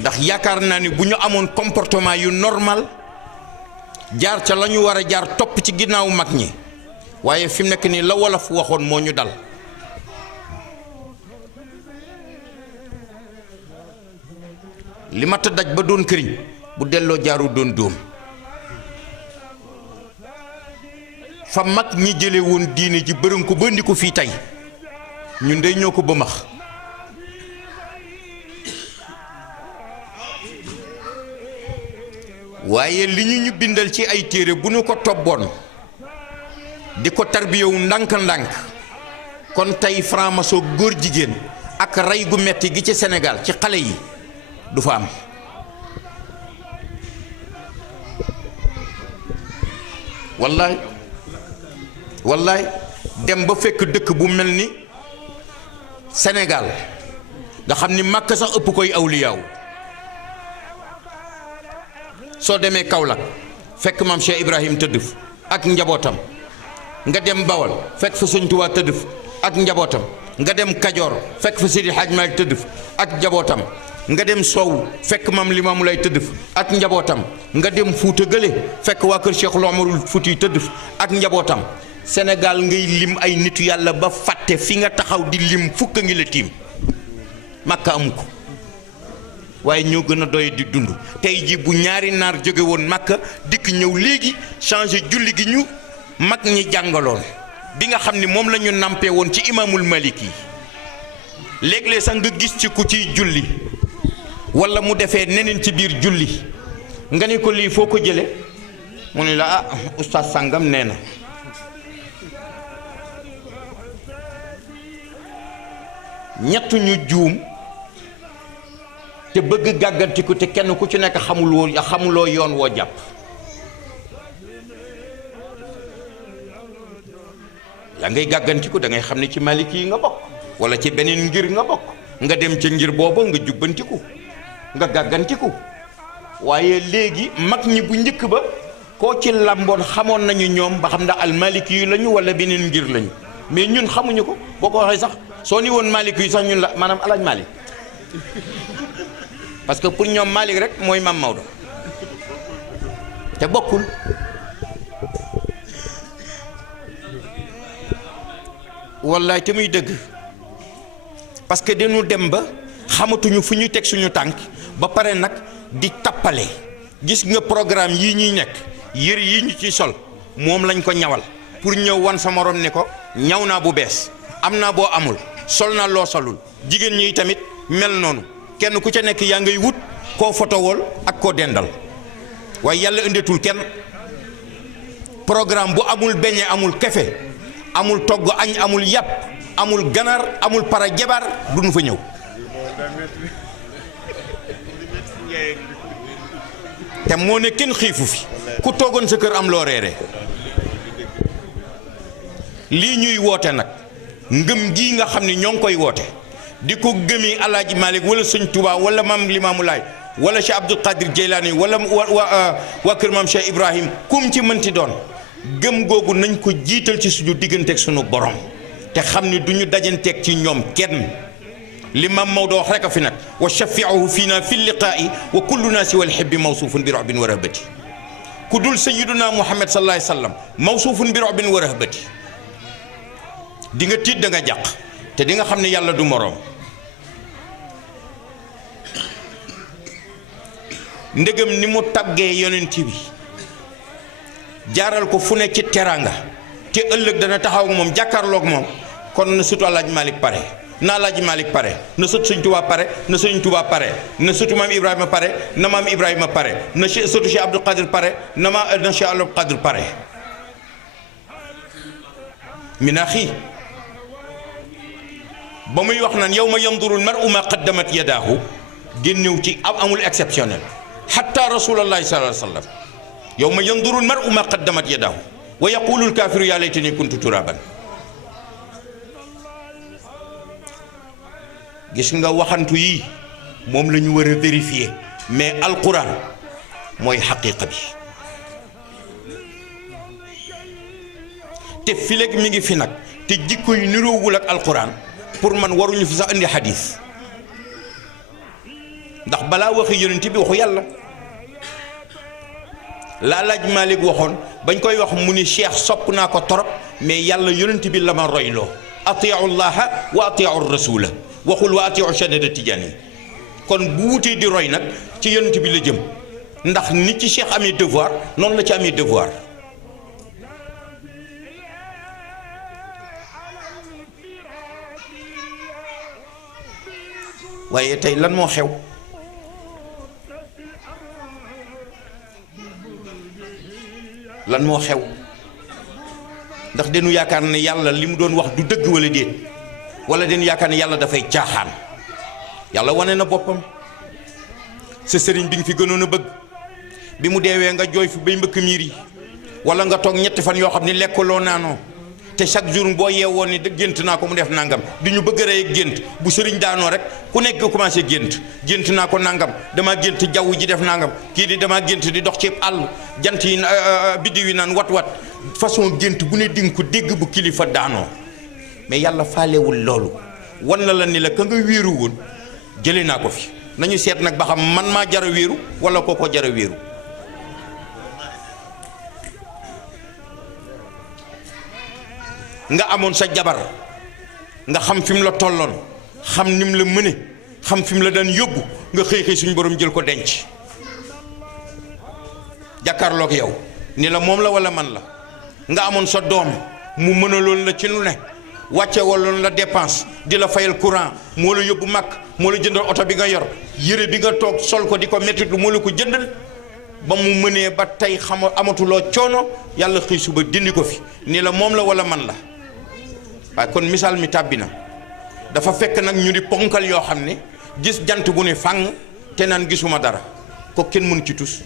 ndax yaakaar naa ni bu ñu amoon comportement yu normal jaar ca la ñu war a jaar topp ci ginnaaw mag ñi waaye fi mu nekk nii la wolof waxoon moo ñu dal li mat a daj ba doon këriñ bu delloo jaaru doon dóom fa mag ñi jële woon diine ji bërën ko ba indi ko fii tey ñun dey ñoo ko bëmax waaye li ñu bindal ci ay téere bu ñu ko tobboon di ko tarbiyewu ndànk-ndànk kon tey franc-maçon góor jigéen ak rey gu metti gi ci Sénégal ci xale yi du fa am wallaay dem ba fekk dëkk bu mel ni Sénégal nga xam ni Makka sax ëpp koy awliyaaw soo demee Kaolack fekk maam Cheikh Ibrahim tëdd ak njabootam nga dem Bawol fekk fa Sëñ Tuubaa tëdd ak njabootam nga dem Kajoor fekk fa Seydi Hadj Malick tëdd ak njabootam nga dem Sow fekk maam Limaamu Laay tëdd ak njabootam nga dem Fuuta Gële fekk waa kër Cheikhul Omarul Fuuti tëdd ak njabootam Sénégal ngay lim ay nitu yàlla ba fàtte fi nga taxaw di lim fukk ngi la tiim Makka amu ko waaye ñoo gën a doy di dund tey ji bu ñaari naar jóge woon Makka dikk ñëw léegi changé julli gi ñu mag ñi jàngaloon bi nga xam ni moom la ñu nampee woon ci imaamul Maliki léeg-léeg sax nga gis ci ku ciy julli wala mu defee neneen ci biir julli nga ni ko lii foo ko jële mu ne la ah oustaz sàngam nee na ñett ñu juum te bëgg gàggantiku te kenn ku ci nekk xamuloo yoon woo jàpp la ngay gàggantiku da ngay xam ne ci maliki yi nga bokk wala ci beneen ngir nga bokk nga dem ca ngir booba nga jubbantiku nga gàggantiku waaye léegi mag ñi bu njëkk ba koo ci làmboon xamoon nañu ñoom ba xam ndax al maliki yi lañu wala beneen ngir lañu mais ñun xamuñu ko boo ko waxee sax soo ni woon maliki yi sax ñun la maanaam alaaj Malik parce que pour ñoom Malik rek mooy Mam Maodo te bokkul wallaay te muy dëgg parce que dañu dem ba xamatuñu fu ñuy teg suñu tànk ba pare nag di tappale gis nga programme yii ñuy nekk yëre yi ñu ci sol moom lañ ko ñawal pour ñëw wan sa morom ne ko ñaw naa bu bees am naa boo amul sol naa loo solul jigéen ñi tamit mel noonu kenn ku ca nekk yaa ngay wut koo fotowool ak koo dendal waaye yàlla indeetul kenn programme bu amul beñe amul kefe amul togg añ amul yàpp amul ganar amul para jabar duñu fa ñëw te moo ne kenn xiifu fi ku toogoon sa kër am loo reere lii ñuy woote nag ngëm gii nga xam ne ñoo ngi koy woote di ko gëmi alaaji Malik wala sëñ Touba wala maam Limaamu Laay wala Cheikh Abdul Qadir Jeylaani wala waa kër maam Cheikh Ibrahim kum ci mënti doon gëm googu nañ ko jiital ci suñu digganteeg suñu borom te xam ni duñu dajanteeg ci ñoom kenn li maam Maodo wax rek a fi nag wa shafiahu fiina fi liqaa'i wa kullu naasi wal xibbi mawsuufun bi ru'bin wa rahbati ku dul sayyiduna Muhammad sallallahu alayhi wa sallam mawsuufun bi ru'bin wa rahbati di nga tiit da nga jàq te di nga xam ne yàlla du moroom ndegam ni mu taggee yonent bi jaaral ko fu ne ci teraanga te ëllëg dana taxaw ak moom jàkkaarloog moom kon na sutu Alaaji Malick pare na Alaaji Malick pare na sëtu Sëñ Tuubaa pare na Sëñ Tuubaa pare na sëtu maam Ibrahima pare na maam Ibrahima pare na sëtu Cheikh Abdou Qadir pare na Cheikh Abdou Qadir pare minaaxi ba muy wax naan yawma yanduru l-mar'u ma qaddamat yadaahu génnew ci amul exceptionnel hatta rasulullahi sallallahu alayhi wa sallam yawma yanduru l-mar'u ma qaddamat yadaahu wa yaqulu l-kaafiru yaa laytanii kuntu turaaban gis nga waxantu yi moom la ñu war a vérifier mais alquran mooy xaqiqa bi te fileeg mi ngi fi nag te jikko yi niroowul ak alquran pour man waruñu fi sax indi xadis ndax balaa waxi yonent bi waxu yàlla la Alaaji Malick waxoon bañ koy wax mu ni cheikh sopp naa ko torop mais yàlla yonent bi la ma royloo atiu llaha wa atiu rasula waxul wa atiu Cheikh Tidiane kon bu wutee di roy nag ci yonent bi la jëm ndax ni ci cheikh amee devoir noonu la ci amee devoir waaye tey lan moo xew lan moo xew ndax dañu yaakaar ne yàlla li mu doon wax du dëgg wala déet wala dañu yaakaar ne yàlla dafay caaxaan yàlla wane na boppam sa sëriñ bi nga fi gënoon a bëgg bi mu deewee nga jooy fi bay mbëkk miir yi wala nga toog ñetti fan yoo xam ne lekkaloo naanoo te chaque jour boo yeewoon ni gént naa ko mu def nangam di ñu bëgg a rey gént bu sëriñ daanoo rek ku nekk commencé gént naa ko nangam damaa gént jaww ji def nangam kii di damaa gént di dox ci àll jant yi biddiw yi naan wat façon gént bu ne dinga ko dégg bu kilifa daanoo mais yàlla faalewul loolu wan na la ni la ka nga wéeru woon jëlee naa ko fi nañu seet nag ba xam man maa jara wéeru wala kooko jara wéeru nga amoon sa jabar nga xam fi mu la tolloon xam ni mu la mëne xam fi mu la daan yóbbu nga xëy suñu borom jël ko denc jàkkaarloog yow ni la moom la wala man la nga amoon sa doom mu mënaloon la ci lu ne wàcce waloon la dépense di la fayal courant moo la yóbbu mag moo la jëndal oto bi nga yor yére bi nga toog sol ko di ko mettitu moo la ko jëndal ba mu mënee ba tey amatuloo coono yàlla xëy suba dindi ko fi ni la moom la wala man la waaye kon misaal mi tàbbi na dafa fekk nag ñu di ponkal yoo xam ne gis jant bu ne fàng te naan gisuma dara ko kenn mënu ci tus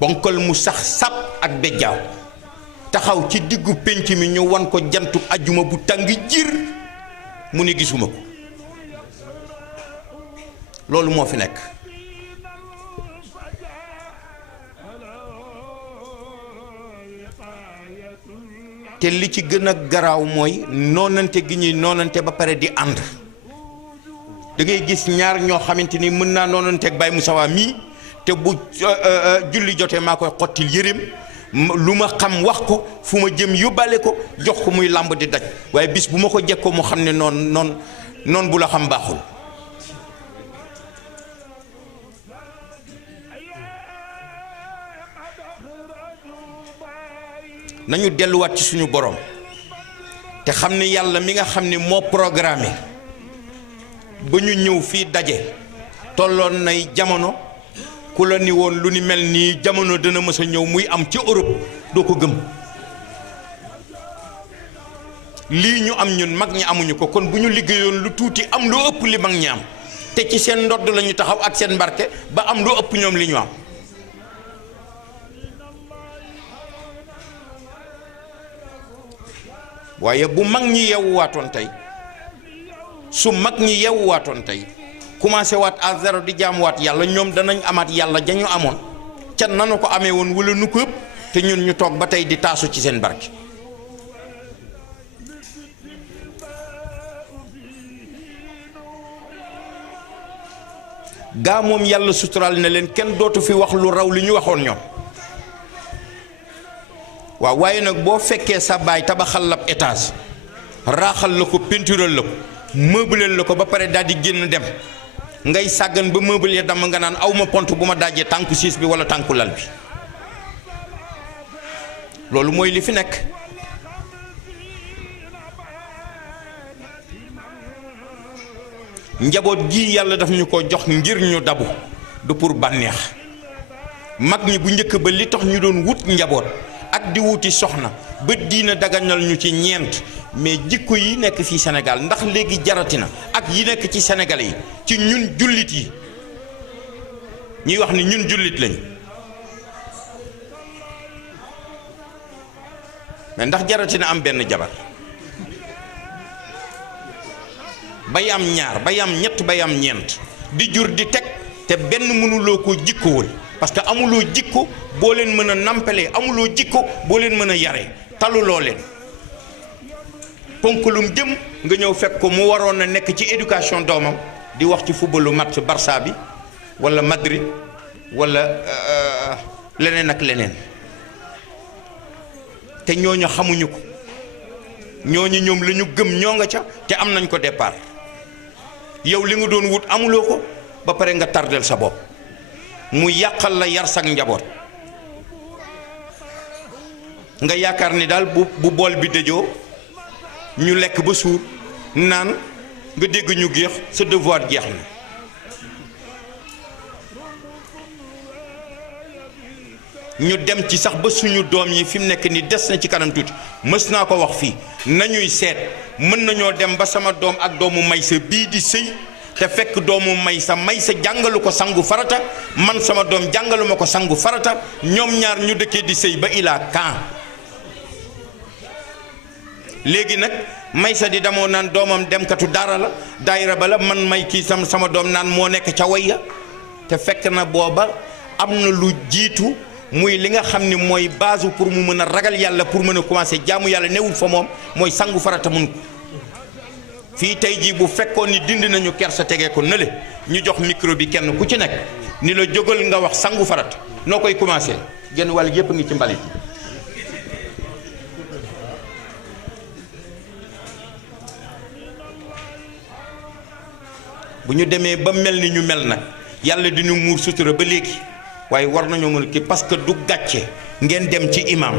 ponkal mu sax sap ak bejjaaw taxaw ci diggu pénc mi ñu wan ko jantu ajjuma bu tàng jir mu ne gisuma ko loolu moo fi nekk te li ci gën a garaaw mooy noonante gi ñuy noonante ba pare di ànd da ngay gis ñaar ñoo xamante ni mën naa noonanteeg Baye Moussawa mii te bu julli jotee maa koy xottil yëreem lu ma xam wax ko fu ma jëm yóbbaale ko jox ko muy làmb di daj waaye bis bu ma ko jekkoo mu xam ne noon bu la xam baaxul nañu delluwaat ci suñu borom te xam ne yàlla mi nga xam ne moo programmé ba ñu ñëw fii daje tolloon nay jamono ku la ni woon lu ni mel nii jamono dana mës a ñëw muy am ci Europe doo ko gëm lii ñu am ñun mag ñi amuñu ko kon bu ñu liggéeyoon lu tuuti am lu ëpp li mag ñi am te ci seen ndodd la ñu taxaw ak seen mbarke ba am lu ëpp ñoom li ñu am waaye bu mag ñi yeewuwaatoon tey su mag ñi yeewuwaatoon tey commencé waat à zéro di jaamuwaat yàlla ñoom danañ amaat yàlla dañu amoon ca nanu ko amee woon wala nu ko ëpp te ñun ñu toog ba tey di taasu ci seen barke gaa moom yàlla suturaal na leen kenn dootu fi wax lu raw li ñu waxoon ñoom waaw waaye nag boo fekkee sa baay tabaxal la étage raaxal la ko peintural la ko meubleel la ko ba pare daal di génn dem ngay sàggan ba meuble ya dama nga naan aw ma pont bu ma dajee tànku siis bi wala tànku lal bi loolu mooy li fi nekk. njaboot gii yàlla daf ñu ko jox ngir ñu dabu du pour bànneex mag ñi bu njëkk ba li tax ñu doon wut njaboot ak di wuti soxna ba diina daganal ñu ci ñeent mais jikko yi nekk fii Sénégal ndax léegi jaratina ak yi nekk ci Sénégal yi ci ñun jullit yi ñuy wax ni ñun jullit lañ mais ndax jaratina am benn jabar bay am ñaar bay am ñett bay am ñeent di jur di teg te benn mënuloo ko jikkowul parce que amuloo jikko boo leen mën a nampalee amuloo jikko boo leen mën a yaree taluloo leen ponkalum jëm nga ñëw fekk ko mu waroon a nekk ci éducation doomam di wax ci footballu match Barça bi wala Madrid wala leneen ak leneen te ñooñu xamuñu ko ñooñu ñoom la ñu gëm ñoo nga ca te am nañ ko départ yow li nga doon wut amuloo ko ba pare nga tardel sa bopp mu yàqal la yar sak njaboot nga yaakaar ni daal bu bool bi dëjoo ñu lekk ba suur naan nga dégg ñu géex sa devoir jeex na ñu dem ci sax ba suñu doom yi fi mu nekk ni des na ci kanam tuuti mës naa ko wax fii nañuy seet mën nañoo dem ba sama doom ak doomu Maysa bii di sëy te fekk doomu Maysa jàngalu ko sangu farata man sama doom jàngalu ma ko sangu farata ñoom ñaar ñu dëkkee di sëy ba ilaa kan léegi nag Maysa di demoo naan doomam demkatu dara la daayira ba la man may kii sama doom naan moo nekk ca wayya te fekk na booba am na lu jiitu muy li nga xam ni mooy base pour mu mën a ragal yàlla pour mën a commencer jaamu yàlla newul fa moom mooy sangu farata mun ko fii tey jii bu fekkoon ni dindi nañu kersa tegee ko nële ñu jox micro bi kenn ku ci nekk ni la jógal nga wax sangu farata noo koy commencer genn wàll yépp ngi ci mbalit bu ñu demee ba mel ni ñu mel nag yàlla dinu muur sutura ba léegi waaye war nañoo mën ki parce que du gàcce ngeen dem ci imam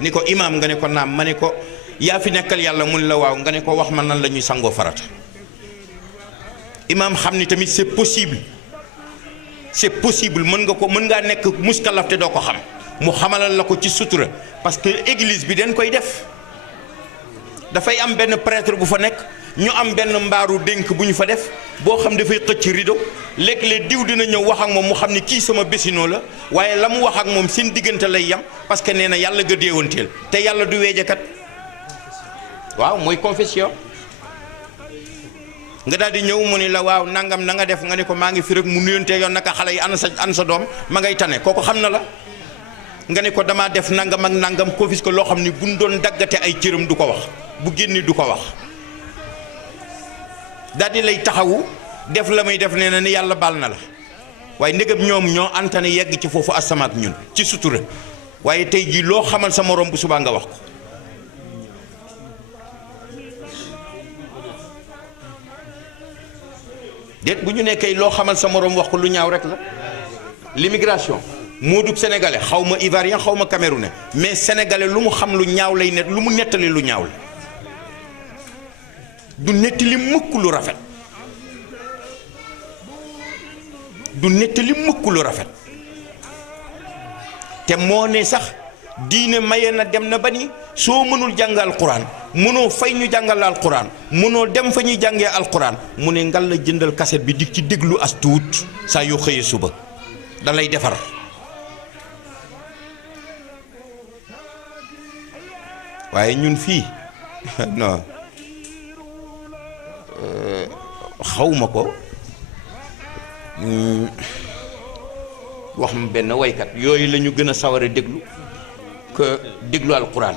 ni ko imam nga ne ko naam ma ne ko yaa fi nekkal yàlla mun la waaw nga ne ko wax ma nan la ñuy sangoo farata imam xam ni tamit c'est possible mën ngaa nekk muskalaf te doo ko xam mu xamalal la ko ci sutura parce que église bi dañ koy def dafay am benn prêtre bu fa nekk ñu am benn mbaaru dénk bu ñu fa def boo xam dafay xëcc rideau léeg-léeg diw dina ñëw wax ak moom mu xam ni kii sama bésinoo la waaye la mu wax ak moom seen diggante lay yam parce que nee na yàlla nga déewanteel te yàlla du weejekat waaw mooy confession nga daal di ñëw mu ni la waaw nangam na nga def nga ne ko maa ngi fi rek mu nuyonteeg yoon naka xale yi an sa doom ma ngay tane kooku xam na la nga ne ko damaa def nangam ak nangam confisque loo xam ni buñ doon daggate ay cëram du ko wax bu génni du ko wax daal di lay taxawu def la muy def nee na ni yàlla baal na la waaye ndegam ñoom ñoo antane yegg ci foofu asama ak ñun ci sutura waaye tey jii loo xamal sa morom bu subaa nga wax ko déet bu ñu nekkee loo xamal sa morom wax ko lu ñaaw rek la l'immigration moo dug sénégalais xaw ma ivoirien xaw ma camerounais mais sénégalais lu mu xam lu ñaaw lay net lu mu nettali lu ñaaw la du nettali mukk lu rafet du nettali mukk lu rafet te moo ne sax diine maye na dem na ba ni soo mënul jàng alquran mënoo fay ñu jàngal alquran mënoo dem fa ñuy jàngee alquran mu ne ngal la jëndal kaset bi di ci déglu as tuut saa yoo xëyee suba da lay defar waaye ñun fii non xawma ko wax ma benn waykat yooyu la ñu gën a sawar a déglu que déglu alquran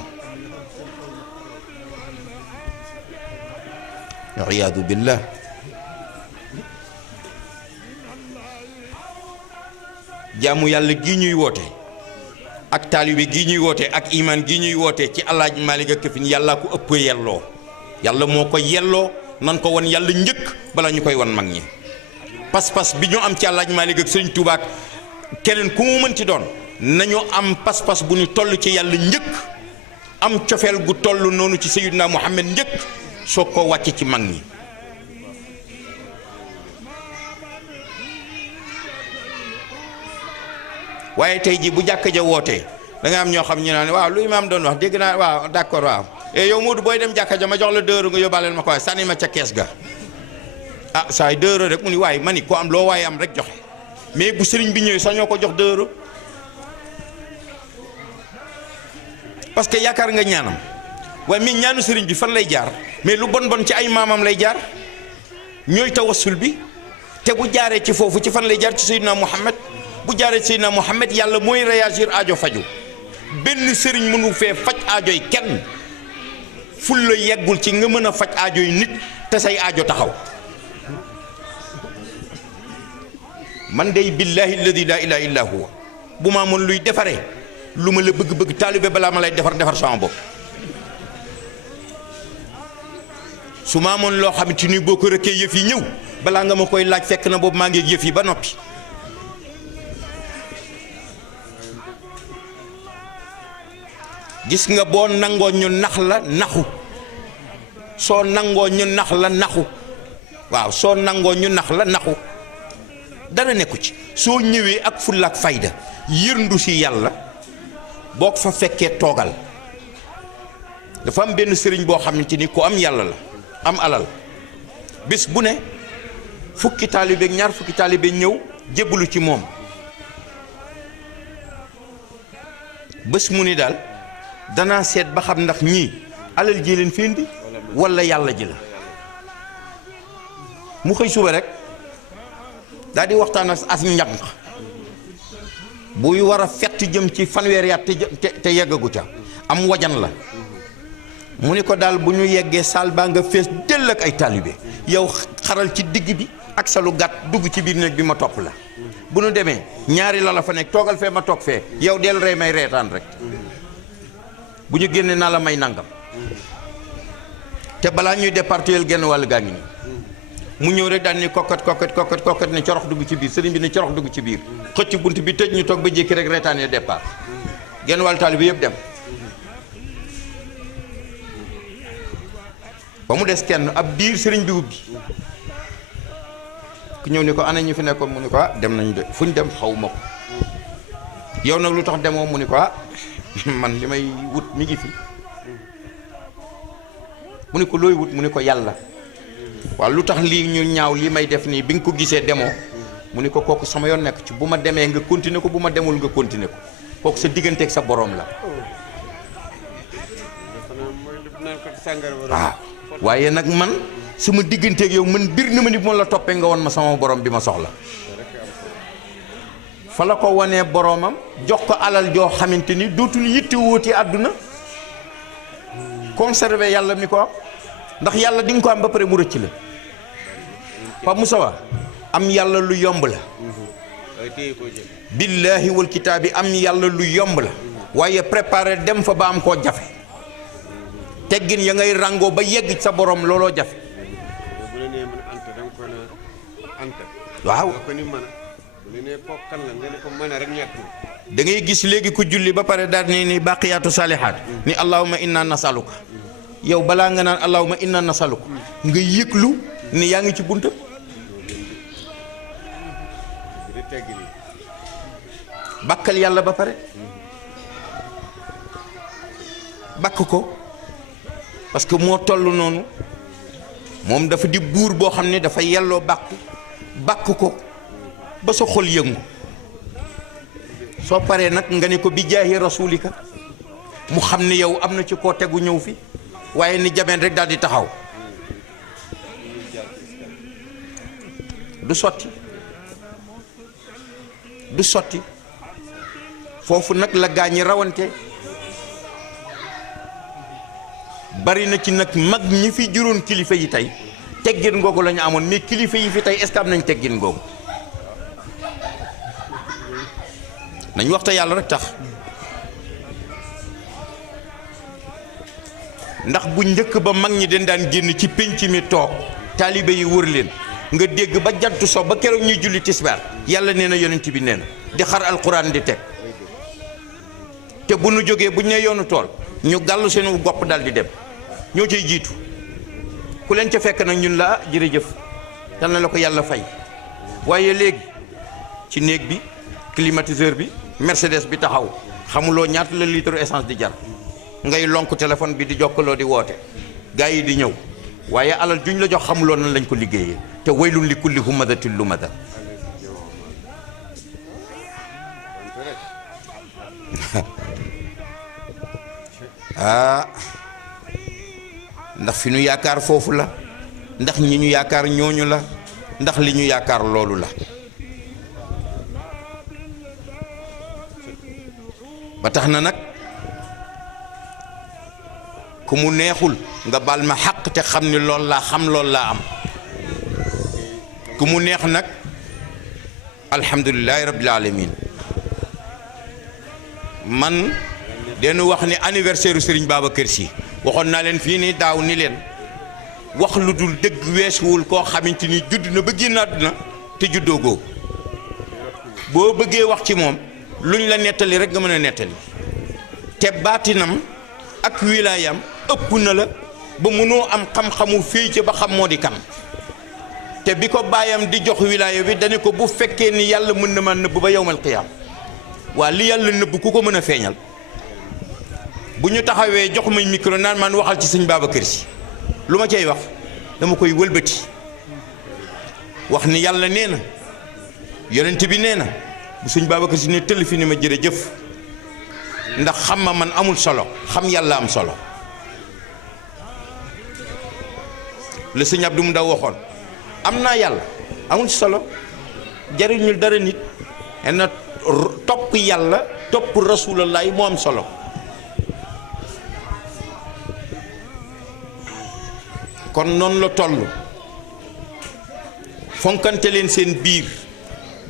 iyaadu billah jaamu yàlla gii ñuy woote ak taalibe gii ñuy woote ak imaan gii ñuy woote ci Alaaji Maalik ak Kafin yàlla ko ëpp yelloo yàlla moo ko yelloo nan ko wan yàlla njëkk bala ñu koy wan mag ñi pas-pas bi ñu am ci Alaaji Maalik ak Sëriñ Tuubaa keneen ku mu mënti doon nañu am pas-pas bu ñu toll ci yàlla njëkk am cofeel gu toll noonu ci Sayyidina Muhammad njëkk soo ko wàcce ci mag ñi waaye tey ji bu jàkk ja wootee da nga am ñoo xam ñu naan waaw lu imaam doon wax dégg naa waaw d'accord waaw yow Modou booy dem jàkka ja ma jox la 2 euros nga yóbbaaleel ma ko waaye sànni ma ca kees ga ah saa yi 2 euros rek mu ni waaye ma ni ko am loo waaye am rek joxe mais bu sëriñ bi ñëwee sax ñoo ko jox 2 euros parce que yaakaar nga ñaanam waaye mais ñaanu sëriñ bi fan lay jaar mais lu bon bon ci ay maamam lay jaar ñooy tawassul bi te bu jaaree ci foofu ci fan lay jaar ci Seydina Muhammad bu jaaree ci Seydina Muhammad yàlla mooy réagir aajo faju benn sëriñ mënu fee faj aajoy kenn ful la yeggul ci nga mën a faj aajoy nit te say aajo taxaw man day billahi alladi la ilaha illa huwa bu maa mën luy defaree lu ma la bëgg-bëgg taalibe balaa ma lay defar sama bopp su ma amoon loo xamante ni boo ko rëkkee yëf yi ñëw balaa nga ma koy laaj fekk na boobu maa ngi yëf yi ba noppi gis nga boo nangoo ñu nax la naxu soo nangoo ñu nax la naxu waaw soo nangoo ñu nax la naxu dara nekku ci soo ñëwee ak fulla ak fayda yërndu si yàlla boo ko fa fekkee toogal dafa am benn sëriñ boo xamante ni ku am yàlla la am alal bés bu ne fukki taalibe ak ñaar fukki taalibe ñëw jébbalu ci moom bés mu ni daal danaa seet ba xam ndax ñii alal ji leen fi indi walla yàlla ji la mu xëy suba rek daal di waxtaan ak as njànq buy war a fett jëm ci fanweeri at te yeggagu ca am wajan la mu ni ko daal bu ñu yeggee saal baa nga fees dell ak ay taalibe yow xaral ci digg bi ak sa lu gàtt dugg ci biir néeg bi ma topp la bu nu demee ñaari la fa nekk toogal fee ma toog fee yow del rey may reetaan rek bu ñu génnee naa la may nangam te balaa ñuy départeel genn wàll gaa ngi nii mu ñëw rek daan ni kokkat ni corox dugg ci biir sëriñ bi ni corox dugg ci biir xëcc bunt bi tëj ñu toog ba jékki rek reetaan yi départ genn wàll taalibe yëpp dem ba mu des kenn ab biir sëriñ bi ubbi ku ñëw ni ko ana ñu fi nekkoon mu ni ko dem nañu de fu ñu dem xaw ma ko yow nag lu tax demoo mu ni ko man li may wut mi ngi fi mu ni ko looy wut mu ni ko yàlla waaw lu tax lii ñu ñaaw li may def nii bi nga ko gisee demoo mu ni ko kooku sama yoon nekk ci bu ma demee nga continuer ko bu ma demul nga continuer ko kooku sa digganteeg sa boroom la waaw waaye nag man sama digganteeg yow man bir na ma ni bu ma la toppee nga won ma sama borom bi ma soxla fa la ko wanee boroomam jox ko alal joo xamante ni dootul yitte wóoti àdduna conserver yàlla mi ko am ndax yàlla di nga ko am ba pare mu rëcc la Pape Moussa am yàlla lu yomb la billaahi wal kitaabi am yàlla lu yomb la waaye préparer dem fa ba am koo jafe teggin ya ngay ràngoo ba yegg sa borom looloo jafe waaw da ngay gis léegi ku julli ba pare daal ni baqiyaatu saalihaat ni allahumma inna nasaluka yow balaa nga naan allahumma inna nasaluka nga yëglu ni yaa ngi ci bunta bàkkal yàlla ba pare bàkk ko parce que moo toll noonu moom dafa di buur boo xam ne dafa yelloo bàkk ko ba sa xol yëngu soo paree nag nga ne ko bi jaahi rasulika mu xam ne yow am na ci koo tegu ñëw fi waaye ni jameen rek daal di taxaw du sotti foofu nag la gaañi rawante bari na ci nag mag ñi fi juróon kilifa yi tey teggin ngoogu la ñu amoon mais kilifa yi fi tey est-ce que am nañ teggin ngoogu nañ waxta yàlla rek tax ndax bu njëkk ba mag ñi dañ daan génn ci pénc mi toog taalibe yi wër leen nga dégg ba jant so ba keroog ñuy julli tisbaar yàlla nee na yonent bi nee na di xar alquran di teg te bu nu jógee bu ñu nee yoonu tool ñu gàllu seenu gopp dal di dem ñoo cay jiitu ku leen ca fekk nag ñun la jërëjëf yal na la ko yàlla fay waaye léegi ci néeg bi climatiseur bi Mercedes bi taxaw xamuloo ñaata la litre essence di jar ngay lonk téléphone bi di jokkaloo di woote gars yi di ñëw waaye alal juñ la jox xamuloo nan lañ ko liggéeyee te waylun li kulli humadatin lumada ndax fi ñu yaakaar foofu la ndax ñi ñu yaakaar ñooñu la ndax li ñu yaakaar loolu la ba tax na nag ku mu neexul nga baal ma xaq te xam ni loolu laa xam loolu laa am ku mu neex nag alhamdulilahi rabbil alamin man den wax ni anniversaire Serigne Babacar Sy waxoon naa leen fii nii daaw ni leen wax lu dul dëgg weesuwul koo xamante ni judd na ba génn àdduna te juddoogoo boo bëggee wax ci moom luñ la nettali rek nga mën a nettali te baatinam ak wilaayam ëpp na la ba mënoo am xam-xamu fii ci ba xam moo di kan te bi ko baayam di jox wilaaya bi dane ko bu fekkee ni yàlla mën na ma nëbb ba yowmal qiyaam waa li yàlla nëbb ku ko mën a feeñal bu ñu taxawee jox may micro naan man waxal ci sëñ Babacar Sy lu ma cay wax dama koy wëlbati wax ni yàlla nee na yonent bi nee na bu sëñ Babacar Sy ne tëll fi ni ma jërëjëf ndax xam ma man amul solo xam yàlla am solo le sëñ Abdou mu ndaw waxoon am naa yàlla amul solo jariñul dara nit na topp yàlla topp rasulallah moo am solo kon noonu la toll fonkante leen seen biir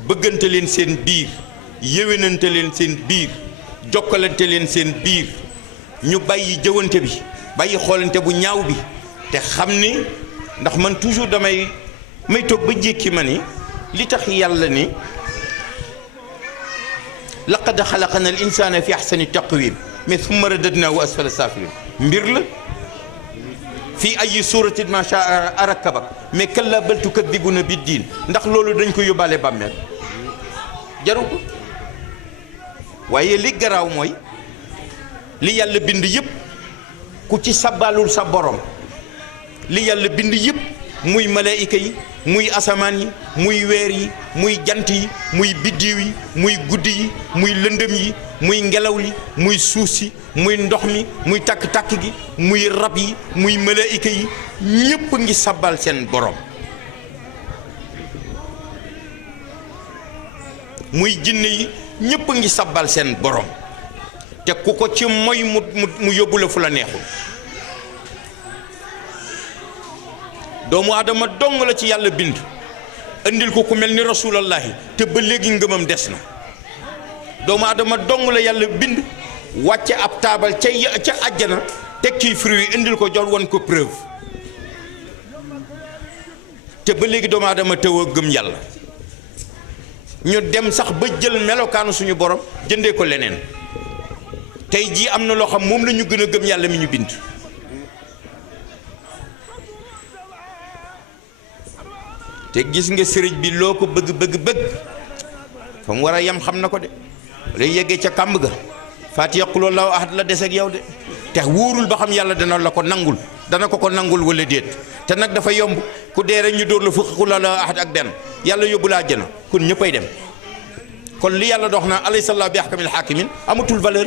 bëggante leen seen biir yéwénante leen seen biir jokkalante leen seen biir ñu bàyyi jëwante bi bàyyi xoolante bu ñaaw bi te xam ni ndax man toujours may toog ba jékki ma ni li tax yàlla ni laqad xalaqna al insana fi ahsani taqwim mais summa radadnahu asfala safilin mbir la fii ay suratin ma shaa arakabak mais kalla bal tukadibuna bi diin ndax loolu dañ ko yóbbaale bàmmeel jaru ko waaye li garaaw mooy li yàlla bind yëpp ku ci sabalul sa borom li yàlla bind yëpp muy malaayika yi muy asamaan yi muy weer yi muy jant yi muy biddiw yi muy guddi yi muy lëndëm yi muy ngelaw li muy suuf si muy ndox mi muy takk-takk gi muy rab yi muy malaayika yi ñépp ngi sabal seen borom muy jinne yi ñépp ngi sabal seen borom te ku ko ci moy mu yóbbu la fu la neexul doomu aadama dong la ci yàlla bind andil ko ku mel ni rasulallahi te ba léegi ngëmam des na doomu aadama dong la yàlla bind wàcce ab taabal ca àjjana teg ciy fruit indil ko jox woon ko preuve te ba léegi doomu aadama tëw a gëm yàlla ñu dem sax ba jël melokaanu suñu borom jëndee ko leneen tey jii am na loo xam moom la ñu gën a gëm yàlla mi ñu bind te gis nga sëriñ bi loo ko bëgg fa mu war a yem xam na ko de lay yeggee ca kàmb ga Faatiha qul huwallaahu ahad la des ak yow de te wóorul ba xam yàlla dana la ko nangul dana ko nangul wala déet te nag dafa yomb ku dee rek ñu dóor la fukk qul huwallaahu ahad ak benn yàlla yóbbu la àjjana kon ñëppay dem kon li yàlla dox na alaysa llaahu bi ahkamil haakimin amatul valeur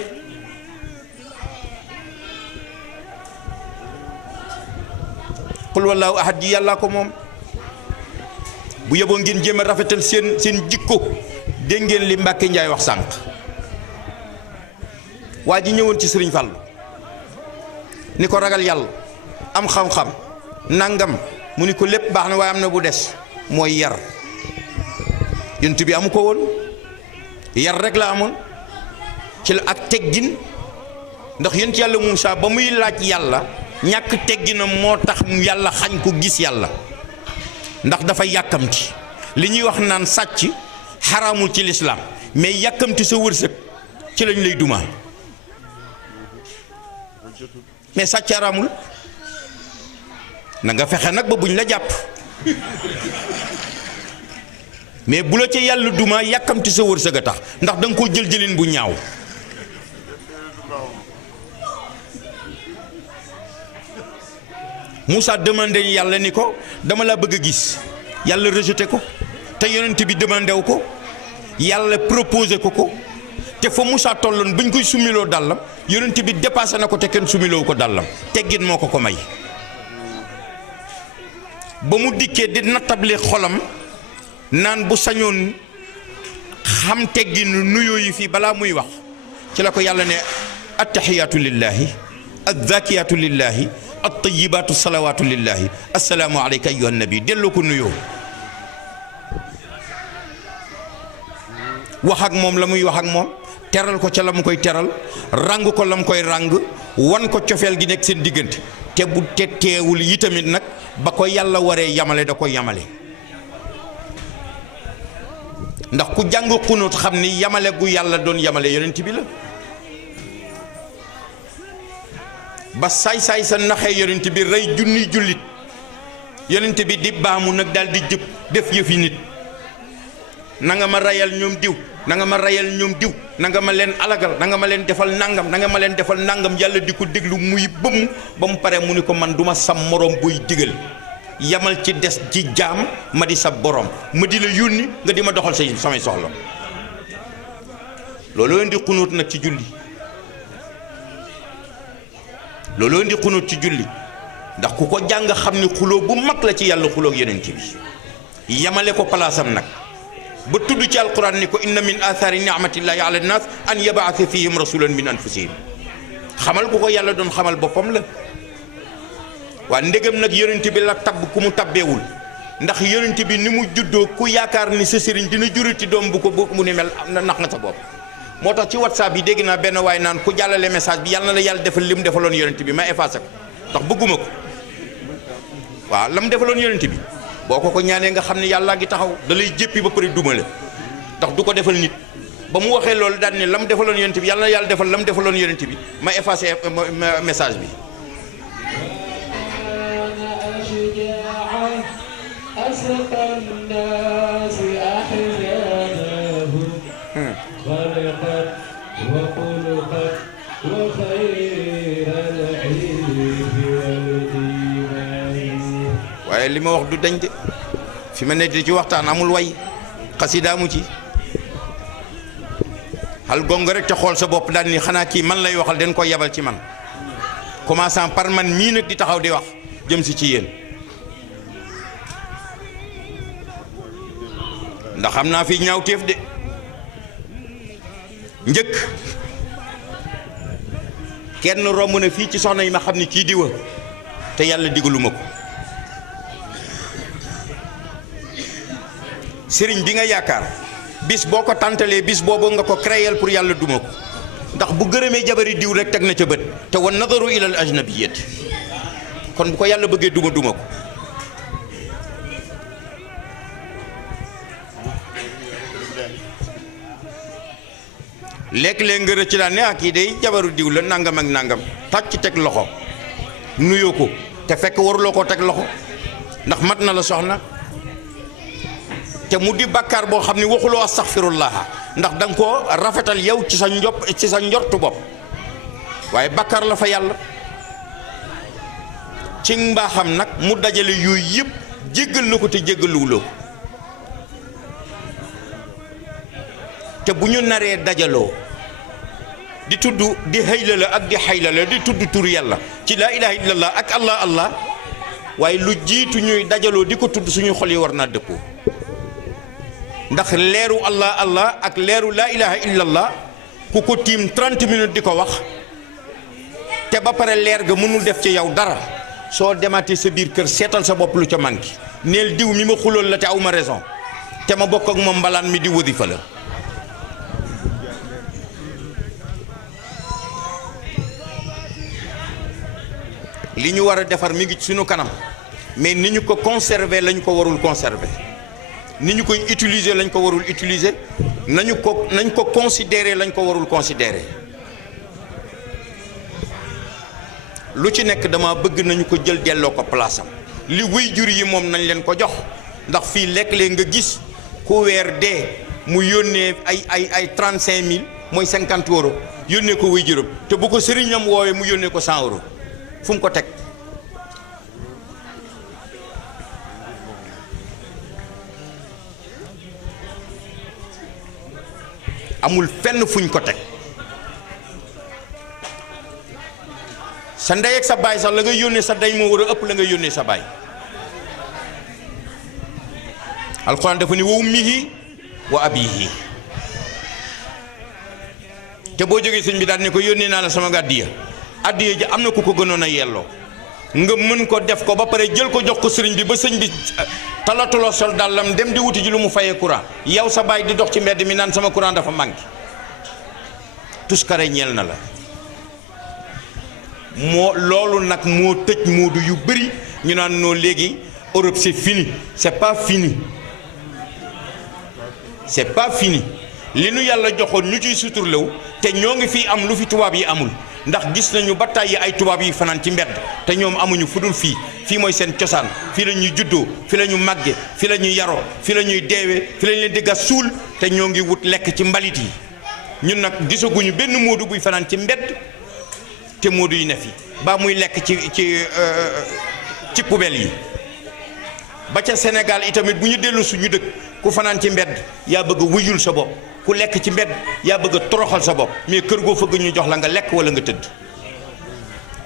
qul huwallaahu ahad ji yàllaa ko moom bu yeboo ngeen jéem a rafetal seen jikko dégg ngeen li Mbàkke Njaay wax sànq waa ji ñëwoon ci Sëriñ Fallu ni ko ragal yàlla am xam-xam nangam mu ni ko lépp baax na waaye am na bu des mooy yar yonent bi amu ko woon yar rek la amoon ci la ak teggin ndax yonent yàlla Muusaa ba muy laaj yàlla ñàkk tegginam moo tax yàlla xañ ko gis yàlla ndax dafa yàkkamti li ñuy wax naan sàcc xaraamul ci lislaam mais yàkkamti sa wërsëg ci lañ lay dumaa mais sàcc xaraamul na nga fexe nag ba buñ la jàpp mais bu la ca yàlla duma yàkkamti sa wërsëg a tax ndax da nga koo jëlin bu ñaaw Moussa demandé yàlla ni ko dama la bëgg a gis yàlla rejeté ko te yonent bi demandé wu ko yàlla proposé ko te fa Moussa tolloon buñ koy sumiloo dàllam yonent bi dépassé na ko te kenn sumiloo ko dàllam teggin moo ko may ba mu dikkee di nattable xolam naan bu sañoon xam teggin nuyoo yi fii balaa muy wax ci la ko yàlla ne attaxiyaatu lillahi azzakiyaatu lillahi attayibaatu salawaatu lillahi assalaamu alayka ayyuhan nabi delloo ko nuyoo wax ak moom la muy wax ak moom teral ko ca la mu koy teral ràng ko la mu koy ràng wan ko cofeel gi nekk seen diggante te bu te teewul yi tamit nag ba ko yàlla waree yamale da ko yamale ndax ku jàng xunóot xam ni yamale gu yàlla doon yamale yonent bi la ba saay-saay sa naxee yonent bi rey junni jullit yonent bi di baamu nag daal di jëpp def yëfi nit na nga ma rayal ñoom diw na nga ma rayal ñoom diw na nga ma leen alagal na nga ma leen defal nangam na nga ma leen defal nangam yàlla di ko déglu muy bëmm ba mu pare mu ni ko man duma sam moroom buy digal yamal ci des ci jaam ma di sa borom ma di la yónni nga di ma doxal say samay soxla looloo indi xunóot nag ci julli looloo indi xunóot ci julli ndax ku ko jàng xam ni xuloo bu mag la ci yàlla xuloo ak yonent bi yamale ko palaasam nag ba tudd ci alquran ni ko inna min athari ni'matillahi ala nnas an yabaatha fihim rasulan min anfusihim xamal ku ko yàlla doon xamal boppam la waa ndegam nag yonent bi la tabb ku mu tabbeewul ndax yonent bi ni mu juddoo ku yaakaar ni sa sëriñ dina jurati doom bu ko mu ni mel nax nga sa bopp moo tax ci whatsapp yi dégg naa benn waay naan ku jàllale message bi yàlla na la yàlla defal li mu defaloon yonent bi ma effacé ko ndax bëgguma ko waaw la mu defaloon yonent bi boo ko ñaanee nga xam ne yàllaa ngi taxaw da lay jéppi ba pare dumale ndax du ko defal nit ba mu waxee loolu daal ne la mu defaloon yonent bi yàlla na yàlla defal la mu defaloon yonent bi ma effacé message bi waaye li ma wax du dañ de fi ma nekk di ci waxtaan amul way xasida amu ci xal gong rek te xool sa bopp daal ni xanaa kii man lay waxal den ko yebal ci man commençant par man mii nag di taxaw di wax jëm si ci yéen ndax xam naa fi ñaawteef de njëkk kenn romb na fii ci soxna yi ma xam ni kii diwa te yàlla digaluma ko sëriñ bi nga yaakaar bis boo ko tàntalee bis boobu nga ko créer pour yàlla duma ko ndax bu gërëmee jabari diw rek teg na ca bët te wa nadaru ila al ajnabiyat kon bu ko yàlla bëggee duma ko léeg-léeg nga rëcc daan ne ak kii day jabaru diw la nangam ak nangam tàcc teg loxo nuyoo ko te fekk waruloo koo teg loxo ndax mat na la soxna te mu di bàkkaar boo xam ne waxuloo astaghfirullah ndax da nga koo rafetal yow ci sa njortu bopp waaye bàkkaar la fa yàlla ci mbaaxam nag mu dajale yooyu yëpp jéggal la ko te jéggaluwuloo ko te bu ñu naree dajaloo di tudd di xëyla la ak di xayla la di tudd tur yàlla ci laa ilaha illallah ak allah allah waaye lu jiitu ñuy dajaloo di ko tudd suñu xol yi war naa dëppoo ndax leeru allah allah ak leeru laa ilaha illallah ku ko tiim 30 minutes di ko wax te ba pare leer ga mënul def ci yow dara soo demaatee sa biir kër seetal sa bopp lu ca manqué neel diw mi ma xuloon la te aw ma raison te ma bokk ak moom mbalaan mi di wadifa la li ñu war a defar mi ngi suñu kanam mais ni ñu ko conserver lañ ko warul conserver ni ñu koy utiliser lañ ko warul utiliser nañ ko considérer lañ ko warul considérer lu ci nekk dama bëgg nañu ko jël delloo ko place am li waajur yi moom nañ leen ko jox ndax fii léeg-léeg nga gis ku weer dee mu yónnee ay 35000 mooy 50 euros yónnee ko waajuram te bu ko sëriñam woowee mu yónnee ko 100 euros fu mu ko teg amul fenn fuñ ko teg sa ndey ak sa baay sax la nga yónnee sa day moo war a ëpp la nga yónnee sa baay alxuraan dafa ni wa ummihi wa abihi te boo jógee sëñ bi daal ne ko yónnee naa la sama addiya ji am na ku ko gënoon a yelloo nga mën ko def ko ba pare jël ko jox ko sëriñ bi ba sëñ bi talatuloo sol dàllam dem di wuti ji lu mu fayee courant yow sa baay di dox ci mbedd mi naan sama courant dafa manqué tuskare ñeel na la moo loolu nag moo tëj moodu yu bëri ñu naan noo léegi Europe c'est fini c'est pas fini li nu yàlla joxoon ñu ciy suturlew te ñoo ngi fii am lu fi tubaab yi amul ndax gis nañu ba tàyyi ay tubaab yi fanaan ci mbedd te ñoom amuñu fudul fii mooy seen cosaan fii la ñuy juddoo fii la ñu màgge fii la ñuy yaroo fii la ñuy deewee fii la ñu leen di gas suul te ñoo ngi wut lekk ci mbalit yi ñun nag gisaguñu benn moodu buy fanaan ci mbedd te moodu yi ne fi ba muy lekk ci poubelle yi ba ca Sénégal itamit bu ñu dellu suñu dëkk ku fanaan ci mbedd yaa bëgg a wëyul sa bopp ku lekk ci mbedd yaa bëgg a toroxal sa bopp mais kër goo fëgg ñu jox la nga lekk wala nga tëdd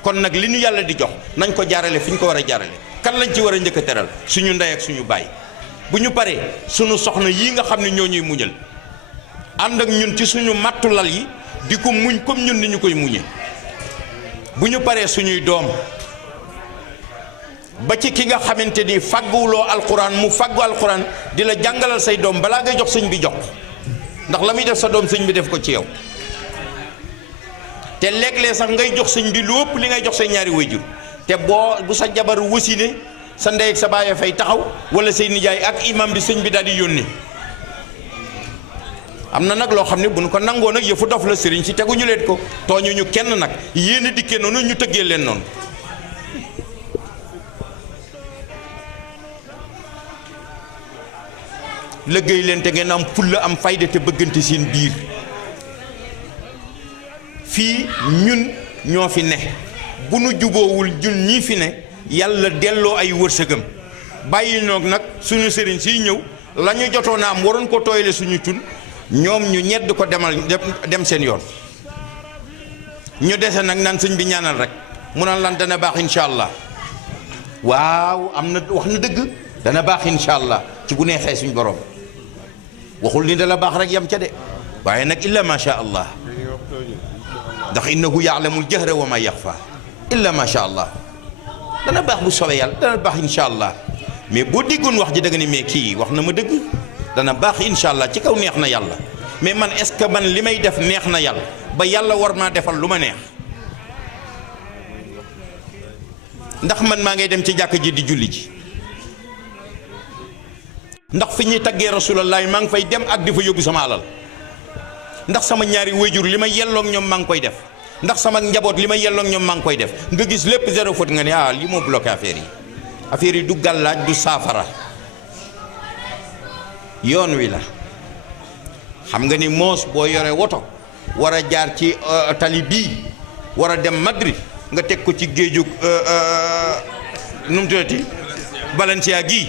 kon nag li ñu yàlla di jox nañ ko jaarale fi ñu ko war a jaarale kan lañ ci war a njëkk a teral suñu ndey ak suñu baay bu ñu paree suñu soxna yii nga xam ne ñoo ñuy muñal ànd ak ñun ci suñu mattu lal yi di ko muñ comme ñun ni ñu koy muñe bu ñu paree suñuy doom ba ci ki nga xamante ni fàgguwuloo alxuraan mu fàggu alxuraan di la jàngalal say doom balaa ngay jox sëñ bi jox ndax la muy def sa doom sëñ bi def ko ci yow te léeg-léeg sax ngay jox sëñ bi lu ëpp li ngay jox say ñaari waajur te bu sa jabar wasine sa ndey ak sa baay fay taxaw wala say nijaay ak imam bi sëñ bi daal di yónnee am na nag loo xam ne bu nu ko nangoo nag yëfu dof la sëriñ si teguñu leen ko tooñuñu kenn nag yéen a dikkee noonu ñu tëggee leen noonu liggéey leen te ngeen am fulla am fayda te bëggante seen biir fii ñun ñoo fi ne bu nu juboowul ñun ñii fi ne yàlla delloo ay wërsëgam bàyyi noog nag suñu sëriñ siy ñëw la ñu jotoon a am waroon ko tooyle suñu cun ñoom ñu ñedd ko dem seen yoon ñu dese nag naan sëñ bi ñaanal rek mu naan lan dana baax incha allah waaw am na wax na dëgg dana baax incha allah ci bu neexee suñ borom waxul ni dana baax rek yam ca de waaye nag illa ma sha allah ndax innahu ya'lamul jahra wa ma yaxfa illa ma sha allah dana baax bu soobee yàlla dana baax incha allah mais boo déggoon wax ji da nga ni mais kii wax na ma dëgg dana baax incha allah ci kaw neex na yàlla mais man est-ce que man li may def neex na yàlla ba yàlla war maa defal lu ma neex ndax man maa ngay dem ci jàkk ji di julli ji ndax fi ñuy taggee rasulullahi maa ngi fay dem ak di fa yóbbu sama alal ndax sama ñaari wayjur li ma yelloog ñoom maa ngi koy def ndax sama njaboot li ma yelloog ñoom maa ngi koy def nga gis lépp zéro faute nga ne ah li moo bloqué affaire yi du gàllaaj du saafara yoon wi la xam nga ni moos boo yore woto war a jaar ci tali bii war a dem Madrid nga teg ko ci géejug nu mu tuddati Valencia gii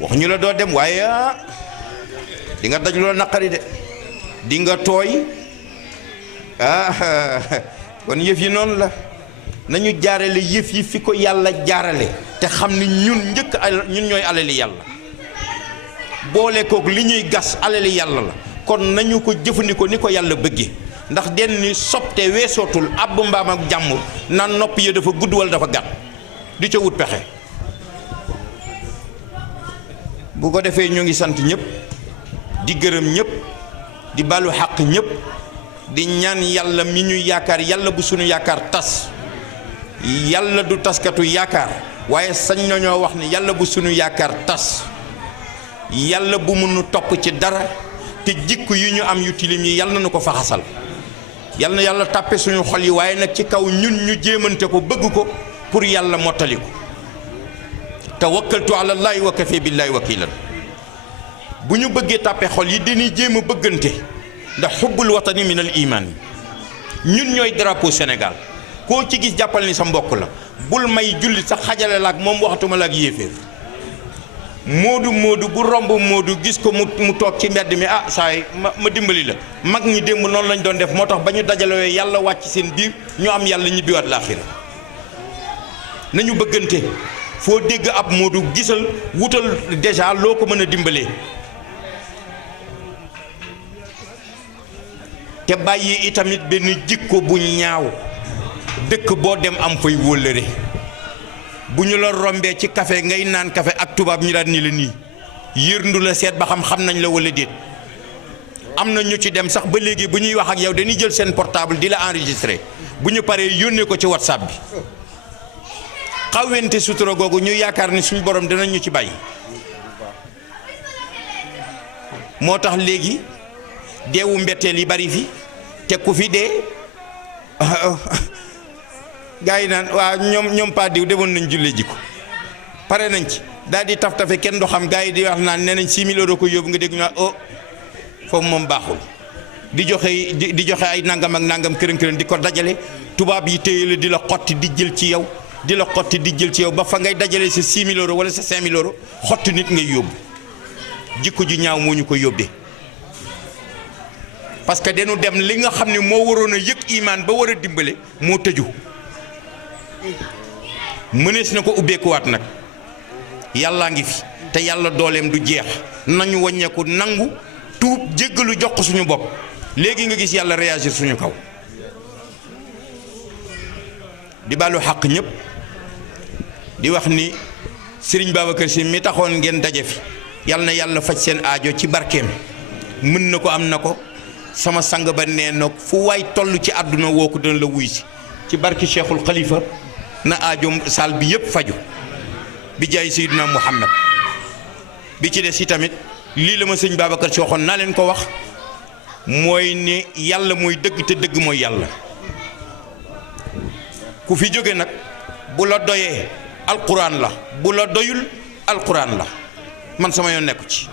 wax ñu la doo dem waaye di nga daj loo naqari de di nga tooy kon yëf yi noonu la nañu jaarale yëf yi fi ko yàlla jaarale te xam ni ñun ñun ñooy alali yàlla boole kook li ñuy gas alali yàlla la kon nañu ko jëfandikoo ni ko yàlla bëggee ndax den ni sopte weesootul àbb mbaam ak jàmbur naan nopp yi dafa gudd wala dafa gàtt di ca wut pexe bu ko defee ñu ngi sant ñëpp di gërëm ñëpp di balu xaq ñëpp di ñaan yàlla mi ñuy yaakaar yàlla bu suñu yaakaar tas yàlla du taskatu yaakaar waaye sañ nañoo wax ne yàlla bu sunu yaakaar tas yàlla bu mu nu topp ci dara te jikko yi ñu am yu tilim yi yàlla na ko faxasal yàlla na yàlla tàppe suñu xol yi waaye nag ci kaw ñun ñu jéemante ko bëgg ko pour yàlla mottali ko tawakkaltu ala llaahi wa kafa billaahi wakiilan bu ñu bëggee tàppe xol yi dañuy jéem a bëggante ndax xubbul watani min al iman ñun ñooy drapeau Sénégal koo ci gis jàppal ni sa mbokk la bul may jullit sax xajale la ak moom waxatuma la ak yéeféer moodu bu romb moodu gis ko mu toog ci mbedd mi saay ma dimbali la mag ñi démb noonu lañ doon def moo tax ba ñu dajalewee yàlla wàcc seen biir ñu am yàlla ñibbiwaat laaxira nañu bëggante foo dégg ab moodu gisal wutal déjà loo ko mën a dimbalee te bàyyi itamit benn jikko bu ñaaw dëkk boo dem am fay wóllëre bu ñu la rombee ci café ngay naan café ak tubaab ñu daan ni la nii yërndu la seet ba xam nañ la wala déet am na ñu ci dem sax ba léegi bu ñuy wax ak yow dañuy jël seen portable di la enregistré bu ñu paree yónnee ko ci WhatsApp bi xawente sutura googu ñu yaakaar ni suñu borom dinañ ñu ci bàyyi moo tax léegi deewu mbetteel yi bari fi te ku fi dee gaa yi naan waaw ñoom pa diw demoon nañ julle ji ko pare nañ ci daal di taf-tafe kenn du xam gaa yi di wax naan nee nañ 6 000 euros ko yóbbu nga dégg ñu naan foofu moom baaxul di joxe ay nangam ak nangam kërën di ko dajale tubaab yi téye la di la xotti di jël ci yow ba fa ngay dajale sa 6 000 euros wala sa 5 000 euros xotti nit ngay yóbbu jikko ju ñaaw moo ñu ko yóbbee parce que dañu dem li nga xam ne moo waroon a yëg imaan ba war a dimbale moo tëju mënees na ko ubbeekuwaat nag yàllaa ngi fi te yàlla dooleem du jeex nañu wàññeeku nangu tuub jéggalu jox ko suñu bopp léegi nga gis yàlla réagir suñu kaw di baalu xaq ñëpp di wax ni Serigne Babacar Sy mi taxoon ngeen daje fi yàlla na yàlla faj seen aajo ci barkeem mën na ko am na ko sama sang ba nee na fu waay toll ci àdduna woo ko dana la wuy si ci barki Cheikhul Khalifa na aajo saal bi yëpp faju bi jaay Seydina Muhammad bi ci des si tamit lii la ma sëñ Babacar Sy waxoon naa leen ko wax mooy ne yàlla mooy dëgg te dëgg mooy yàlla ku fi jóge nag bu la doyee alquran la bu la doyul alquran la man sama yoon nekku ci